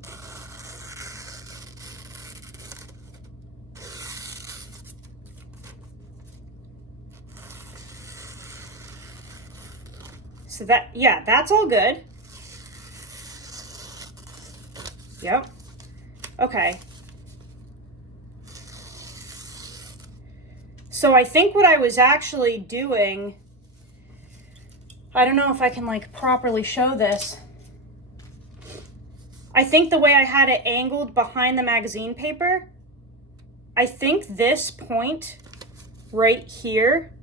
So that's all good. Yep. Okay. So I think what I was actually doing, I don't know if I can like properly show this. I think the way I had it angled behind the magazine paper, I think this point right here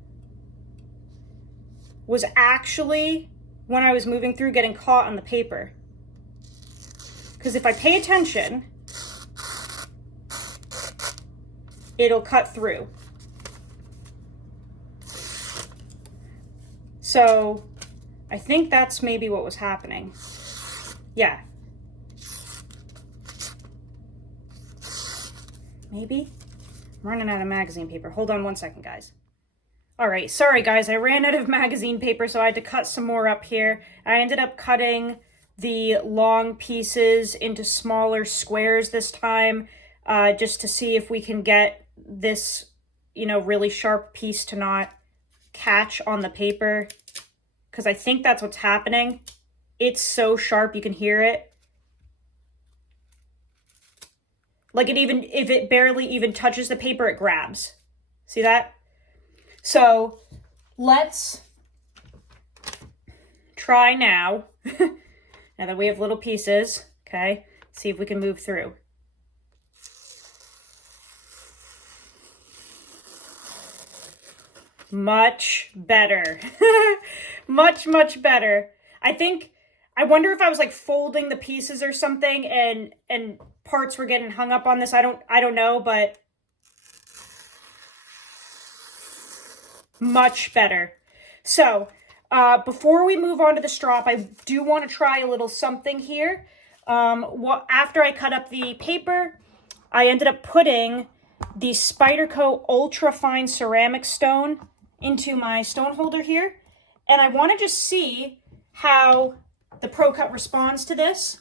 was actually, when I was moving through, getting caught on the paper. Because if I pay attention, it'll cut through. So I think that's maybe what was happening. Yeah. Maybe? I'm running out of magazine paper. Hold on one second, guys. All right, sorry guys, I ran out of magazine paper, so I had to cut some more up here. I ended up cutting the long pieces into smaller squares this time, just to see if we can get this, really sharp piece to not catch on the paper, because I think that's what's happening. It's so sharp, you can hear it. Like if it barely even touches the paper, it grabs. See that? So let's try now, now that we have little pieces, okay, see if we can move through. Much better. Much better. I think I wonder if I was like folding the pieces or something and parts were getting hung up on this. I don't know, but much better. So, before we move on to the strop, I do want to try a little something here. After I cut up the paper, I ended up putting the Spyderco Ultra Fine Ceramic Stone into my stone holder here. And I want to just see how the ProCut responds to this.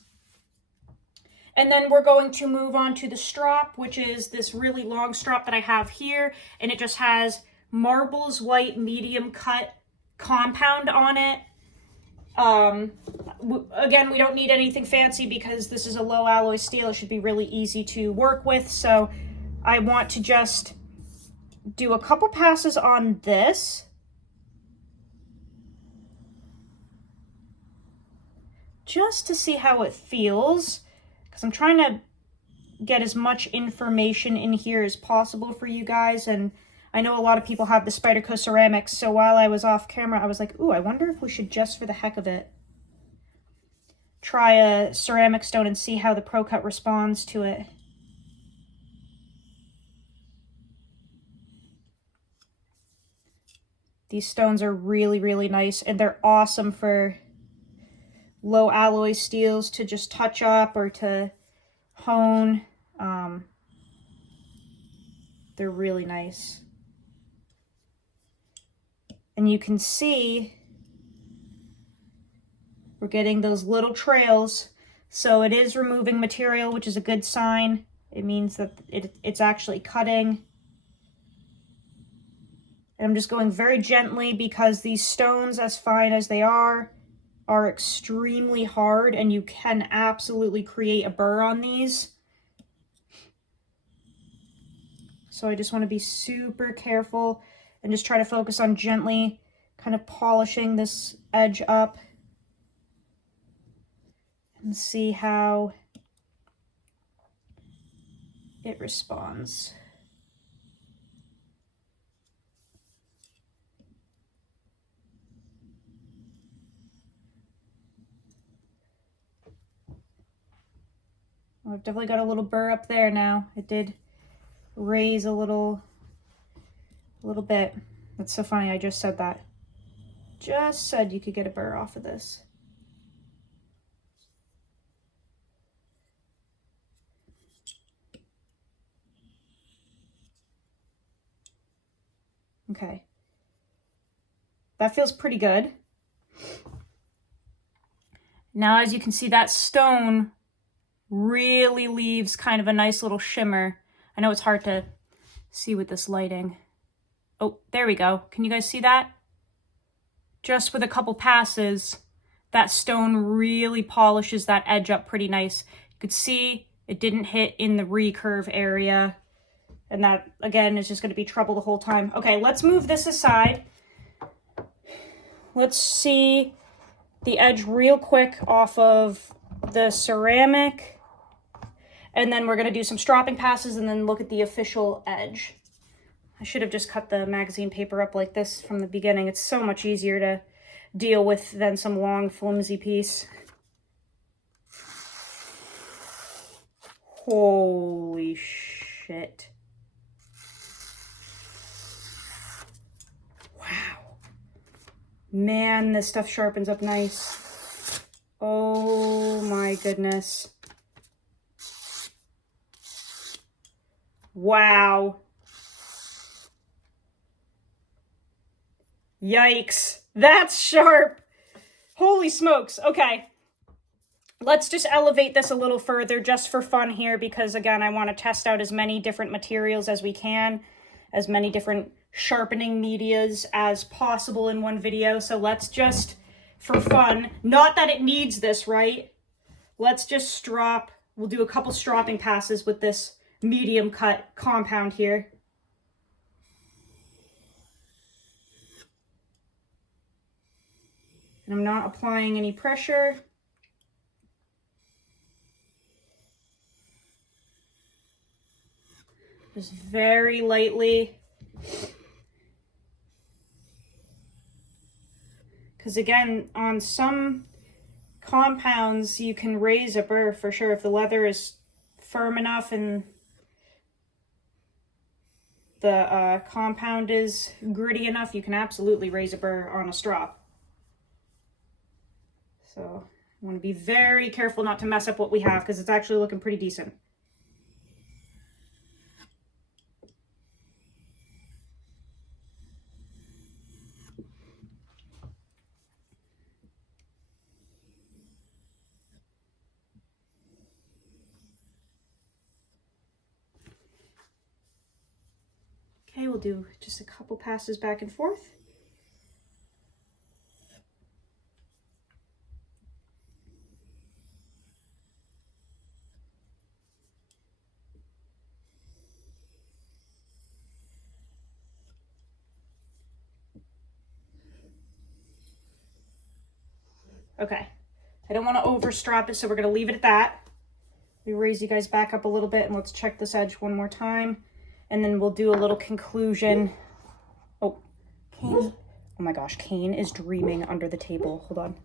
And then we're going to move on to the strop, which is this really long strop that I have here. And it just has Marbles White medium cut compound on it. Again, we don't need anything fancy because this is a low alloy steel. It should be really easy to work with. So I want to just do a couple passes on this. Just to see how it feels, because I'm trying to get as much information in here as possible for you guys. And I know a lot of people have the Spyderco ceramics, so while I was off camera, I was like, ooh, I wonder if we should, just for the heck of it, try a ceramic stone and see how the ProCut responds to it. These stones are really, really nice, and they're awesome for low alloy steels to just touch up or to hone. They're really nice. And you can see we're getting those little trails. So it is removing material, which is a good sign. It means that it's actually cutting. And I'm just going very gently because these stones, as fine as they are extremely hard, and you can absolutely create a burr on these. So I just want to be super careful and just try to focus on gently kind of polishing this edge up and see how it responds. I've definitely got a little burr up there now. It did raise a little bit. That's so funny, I just said that. Just said you could get a burr off of this. Okay. That feels pretty good. Now, as you can see, that stone really leaves kind of a nice little shimmer. I know it's hard to see with this lighting. Oh, there we go. Can you guys see that? Just with a couple passes, that stone really polishes that edge up pretty nice. You could see it didn't hit in the recurve area. And that, again, is just going to be trouble the whole time. Okay, let's move this aside. Let's see the edge real quick off of the ceramic. And then we're going to do some stropping passes and then look at the official edge. I should have just cut the magazine paper up like this from the beginning. It's so much easier to deal with than some long, flimsy piece. Holy shit. Wow. Man, this stuff sharpens up nice. Oh my goodness. Wow. Yikes. That's sharp. Holy smokes. Okay. Let's just elevate this a little further just for fun here because, again, I want to test out as many different materials as we can, as many different sharpening medias as possible in one video. So let's just, for fun, not that it needs this, right? Let's just strop. We'll do a couple stropping passes with this medium cut compound here. And I'm not applying any pressure. Just very lightly. Because again, on some compounds, you can raise a burr for sure. If the leather is firm enough and the compound is gritty enough, you can absolutely raise a burr on a straw. So I want to be very careful not to mess up what we have, because it's actually looking pretty decent. Okay, we'll do just a couple passes back and forth. Okay, I don't want to overstrap it, so we're going to leave it at that. We raise you guys back up a little bit, and let's check this edge one more time. And then we'll do a little conclusion. Oh, Kane. Oh my gosh, Kane is dreaming under the table. Hold on.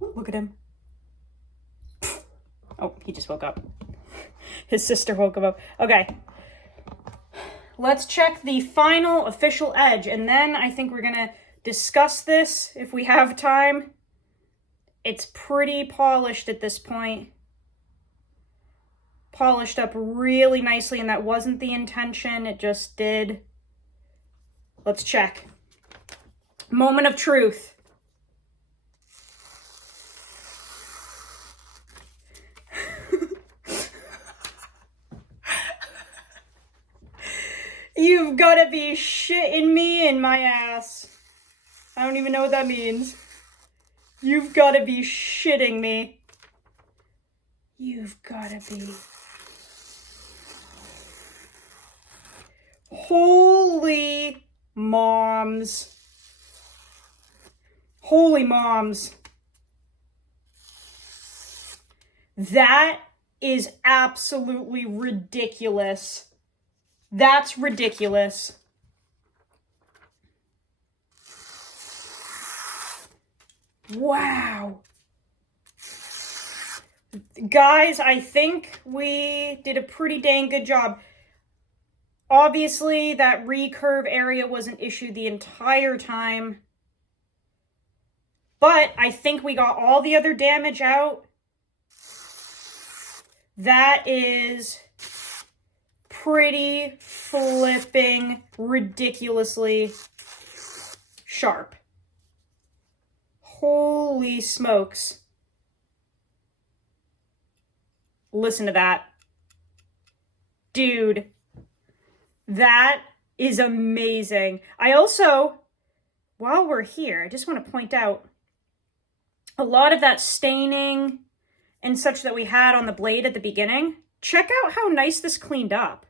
Look at him. Oh, he just woke up. His sister woke him up. Okay. Let's check the final official edge, and then I think we're going to discuss this if we have time. It's pretty polished at this point. Polished up really nicely, and that wasn't the intention. It just did. Let's check. Moment of truth. You've got to be shitting me in my ass. I don't even know what that means. You've got to be shitting me. You've got to be. Holy moms. Holy moms. That is absolutely ridiculous. That's ridiculous. Wow. Guys, I think we did a pretty dang good job. Obviously, that recurve area was an issue the entire time. But I think we got all the other damage out. That is pretty flipping ridiculously sharp. Holy smokes. Listen to that. Dude, that is amazing. I also, while we're here, I just want to point out a lot of that staining and such that we had on the blade at the beginning. Check out how nice this cleaned up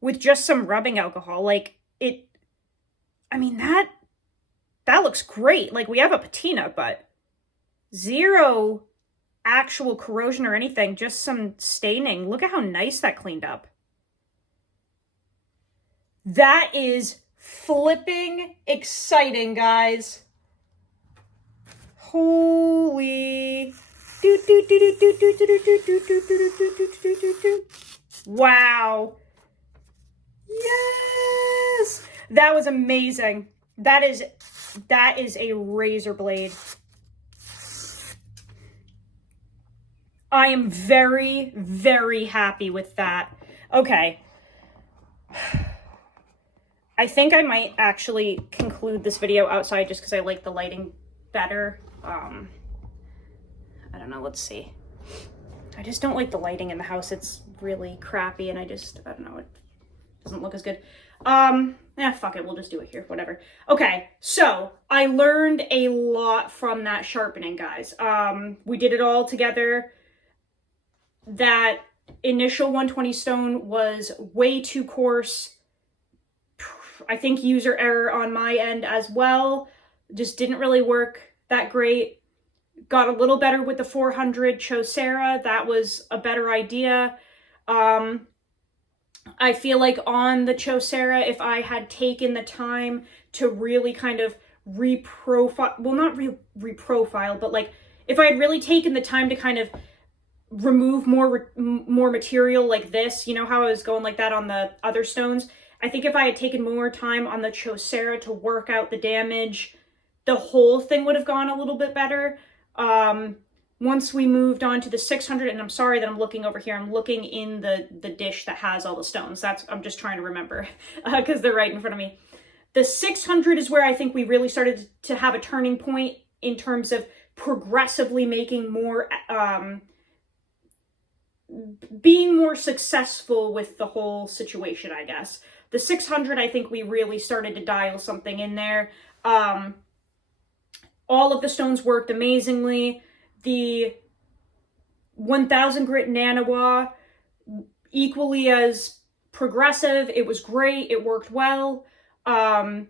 with just some rubbing alcohol. Like, I mean, that looks great. Like, we have a patina, but zero actual corrosion or anything, just some staining. Look at how nice that cleaned up. That is flipping exciting, guys. Holy. Wow. Yes. That was amazing. That is a razor blade. I am very, very happy with that. Okay. I think I might actually conclude this video outside just because I like the lighting better. I don't know, let's see. I just don't like the lighting in the house. It's really crappy and I don't know, it doesn't look as good. Fuck it, we'll just do it here, whatever. Okay, so I learned a lot from that sharpening, guys. We did it all together. That initial 120 stone was way too coarse. I think user error on my end as well. Just didn't really work that great. Got a little better with the 400 Chaucera. That was a better idea. I feel like on the Chaucera, if I had taken the time to really kind of reprofile, well, not reprofile, but like if I had really taken the time to kind of remove more material like this, you know how I was going like that on the other stones, I think if I had taken more time on the Chaucera to work out the damage, the whole thing would have gone a little bit better. Once we moved on to the 600, and I'm sorry that I'm looking over here, I'm looking in the dish that has all the stones. I'm just trying to remember because they're right in front of me. The 600 is where I think we really started to have a turning point in terms of progressively making more, being more successful with the whole situation, I guess. The 600, I think we really started to dial something in there. All of the stones worked amazingly. The 1000 grit Naniwa, equally as progressive. It was great. It worked well. I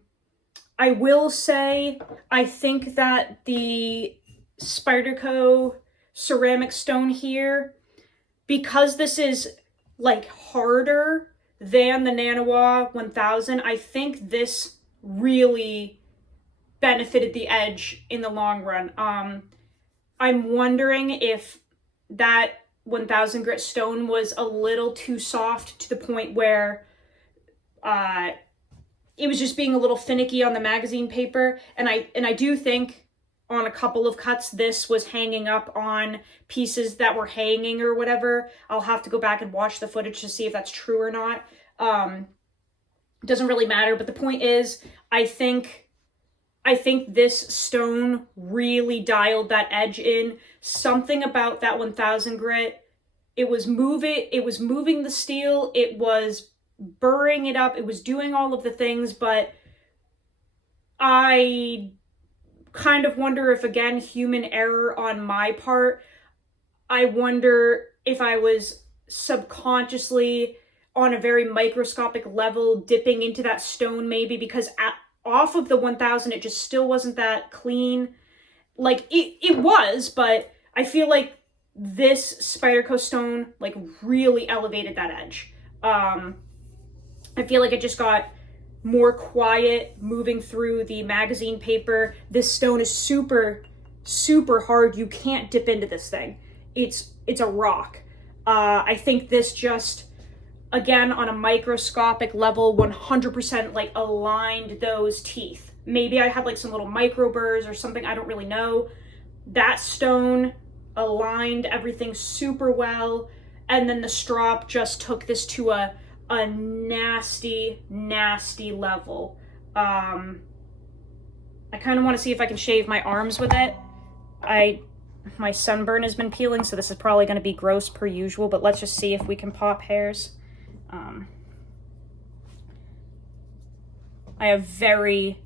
will say, I think that the Spyderco ceramic stone here, because this is like harder than the Naniwa 1000, I think this really benefited the edge in the long run. I'm wondering if that 1000 grit stone was a little too soft to the point where it was just being a little finicky on the magazine paper. And I do think on a couple of cuts, this was hanging up on pieces that were hanging or whatever. I'll have to go back and watch the footage to see if that's true or not. Doesn't really matter. But the point is, I think this stone really dialed that edge in. Something about that 1000 grit. It was moving the steel. It was burring it up. It was doing all of the things, but I kind of wonder if, again, human error on my part. I wonder if I was subconsciously on a very microscopic level dipping into that stone, maybe because off of the 1000 it just still wasn't that clean. Like it was, but I feel like this Spyderco stone like really elevated that edge. I feel like it just got more quiet moving through the magazine paper. This stone is super, super hard. You can't dip into this thing. It's a rock. I think this just, again, on a microscopic level, 100% like aligned those teeth. Maybe I had like some little micro burrs or something. I don't really know. That stone aligned everything super well. And then the strop just took this to a nasty, nasty level. I kind of want to see if I can shave my arms with it. My sunburn has been peeling, so this is probably going to be gross per usual, but let's just see if we can pop hairs. I have very,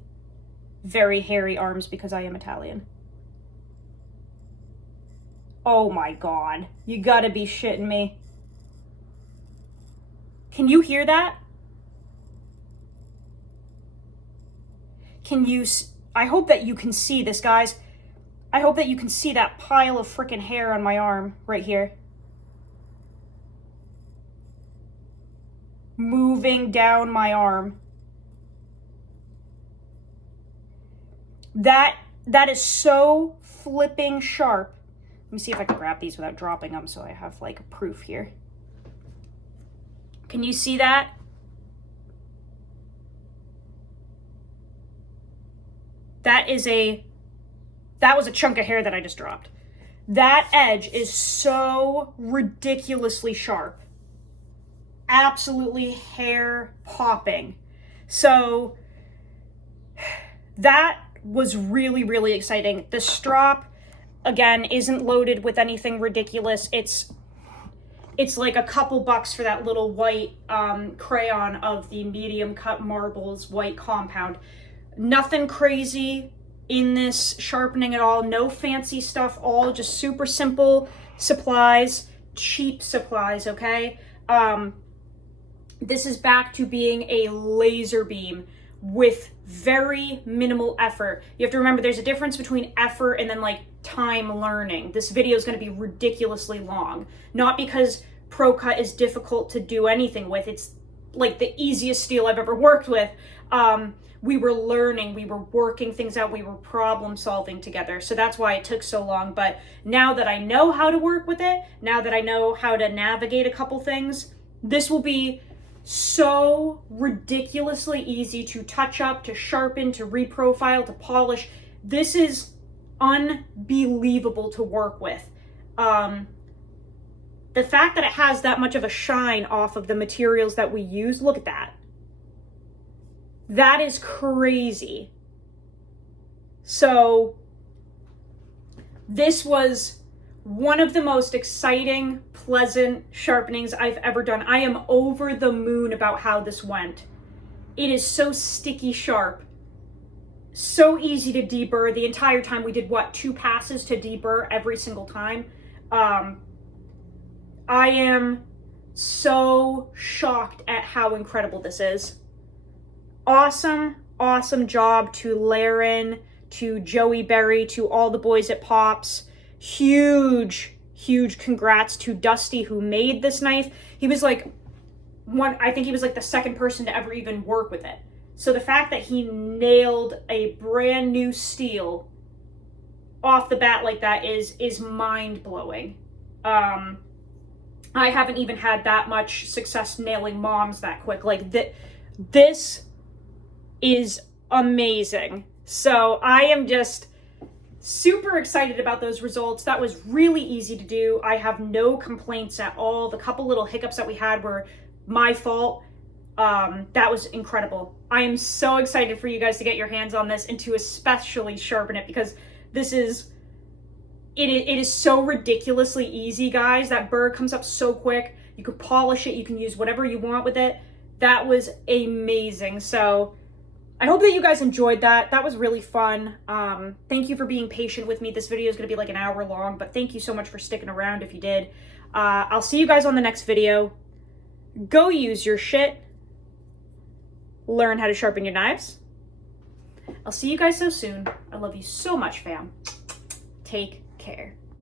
very hairy arms because I am Italian. Oh my God. You gotta be shitting me. Can you hear that? I hope that you can see this, guys. I hope that you can see that pile of freaking hair on my arm right here. Moving down my arm. That is so flipping sharp. Let me see if I can grab these without dropping them so I have like proof here. Can you see that? That was a chunk of hair that I just dropped. That edge is so ridiculously sharp. Absolutely hair popping. So that was really, really exciting. The strop, again, isn't loaded with anything ridiculous. It's like a couple bucks for that little white crayon of the medium cut marbles white compound. Nothing crazy in this sharpening at all. No fancy stuff, all just super simple supplies, cheap supplies, okay? This is back to being a laser beam with very minimal effort. You have to remember there's a difference between effort and then like time learning. This video is going to be ridiculously long. Not because ProCut is difficult to do anything with. like the easiest steel I've ever worked with. We were learning, we were working things out, we were problem solving together. So that's why it took so long. But now that I know how to work with it, now that I know how to navigate a couple things, this will be so ridiculously easy to touch up, to sharpen, to reprofile, to polish. This is unbelievable to work with. The fact that it has that much of a shine off of the materials that we use, look at that. That is crazy. So this was one of the most exciting, pleasant sharpenings I've ever done. I am over the moon about how this went. It is so sticky sharp, so easy to deburr. The entire time we did, what, 2 passes to deburr every single time. I am so shocked at how incredible this is. Awesome job to Laren, to Joey Berry, to all the boys at Pops. Huge congrats to Dusty, who made this knife. He was like I think he was like the second person to ever even work with it. So the fact that he nailed a brand new steel off the bat like that is mind-blowing. I haven't even had that much success nailing moms that quick. Like this is amazing. So I am just super excited about those results. That was really easy to do. I have no complaints at all. The couple little hiccups that we had were my fault. That was incredible. I am so excited for you guys to get your hands on this and to especially sharpen it, because this is, it is so ridiculously easy, guys. That burr comes up so quick. You can polish it. You can use whatever you want with it. That was amazing. So I hope that you guys enjoyed that. That was really fun. Thank you for being patient with me. This video is going to be like an hour long, but thank you so much for sticking around if you did. I'll see you guys on the next video. Go use your shit. Learn how to sharpen your knives. I'll see you guys so soon. I love you so much, fam. Take care.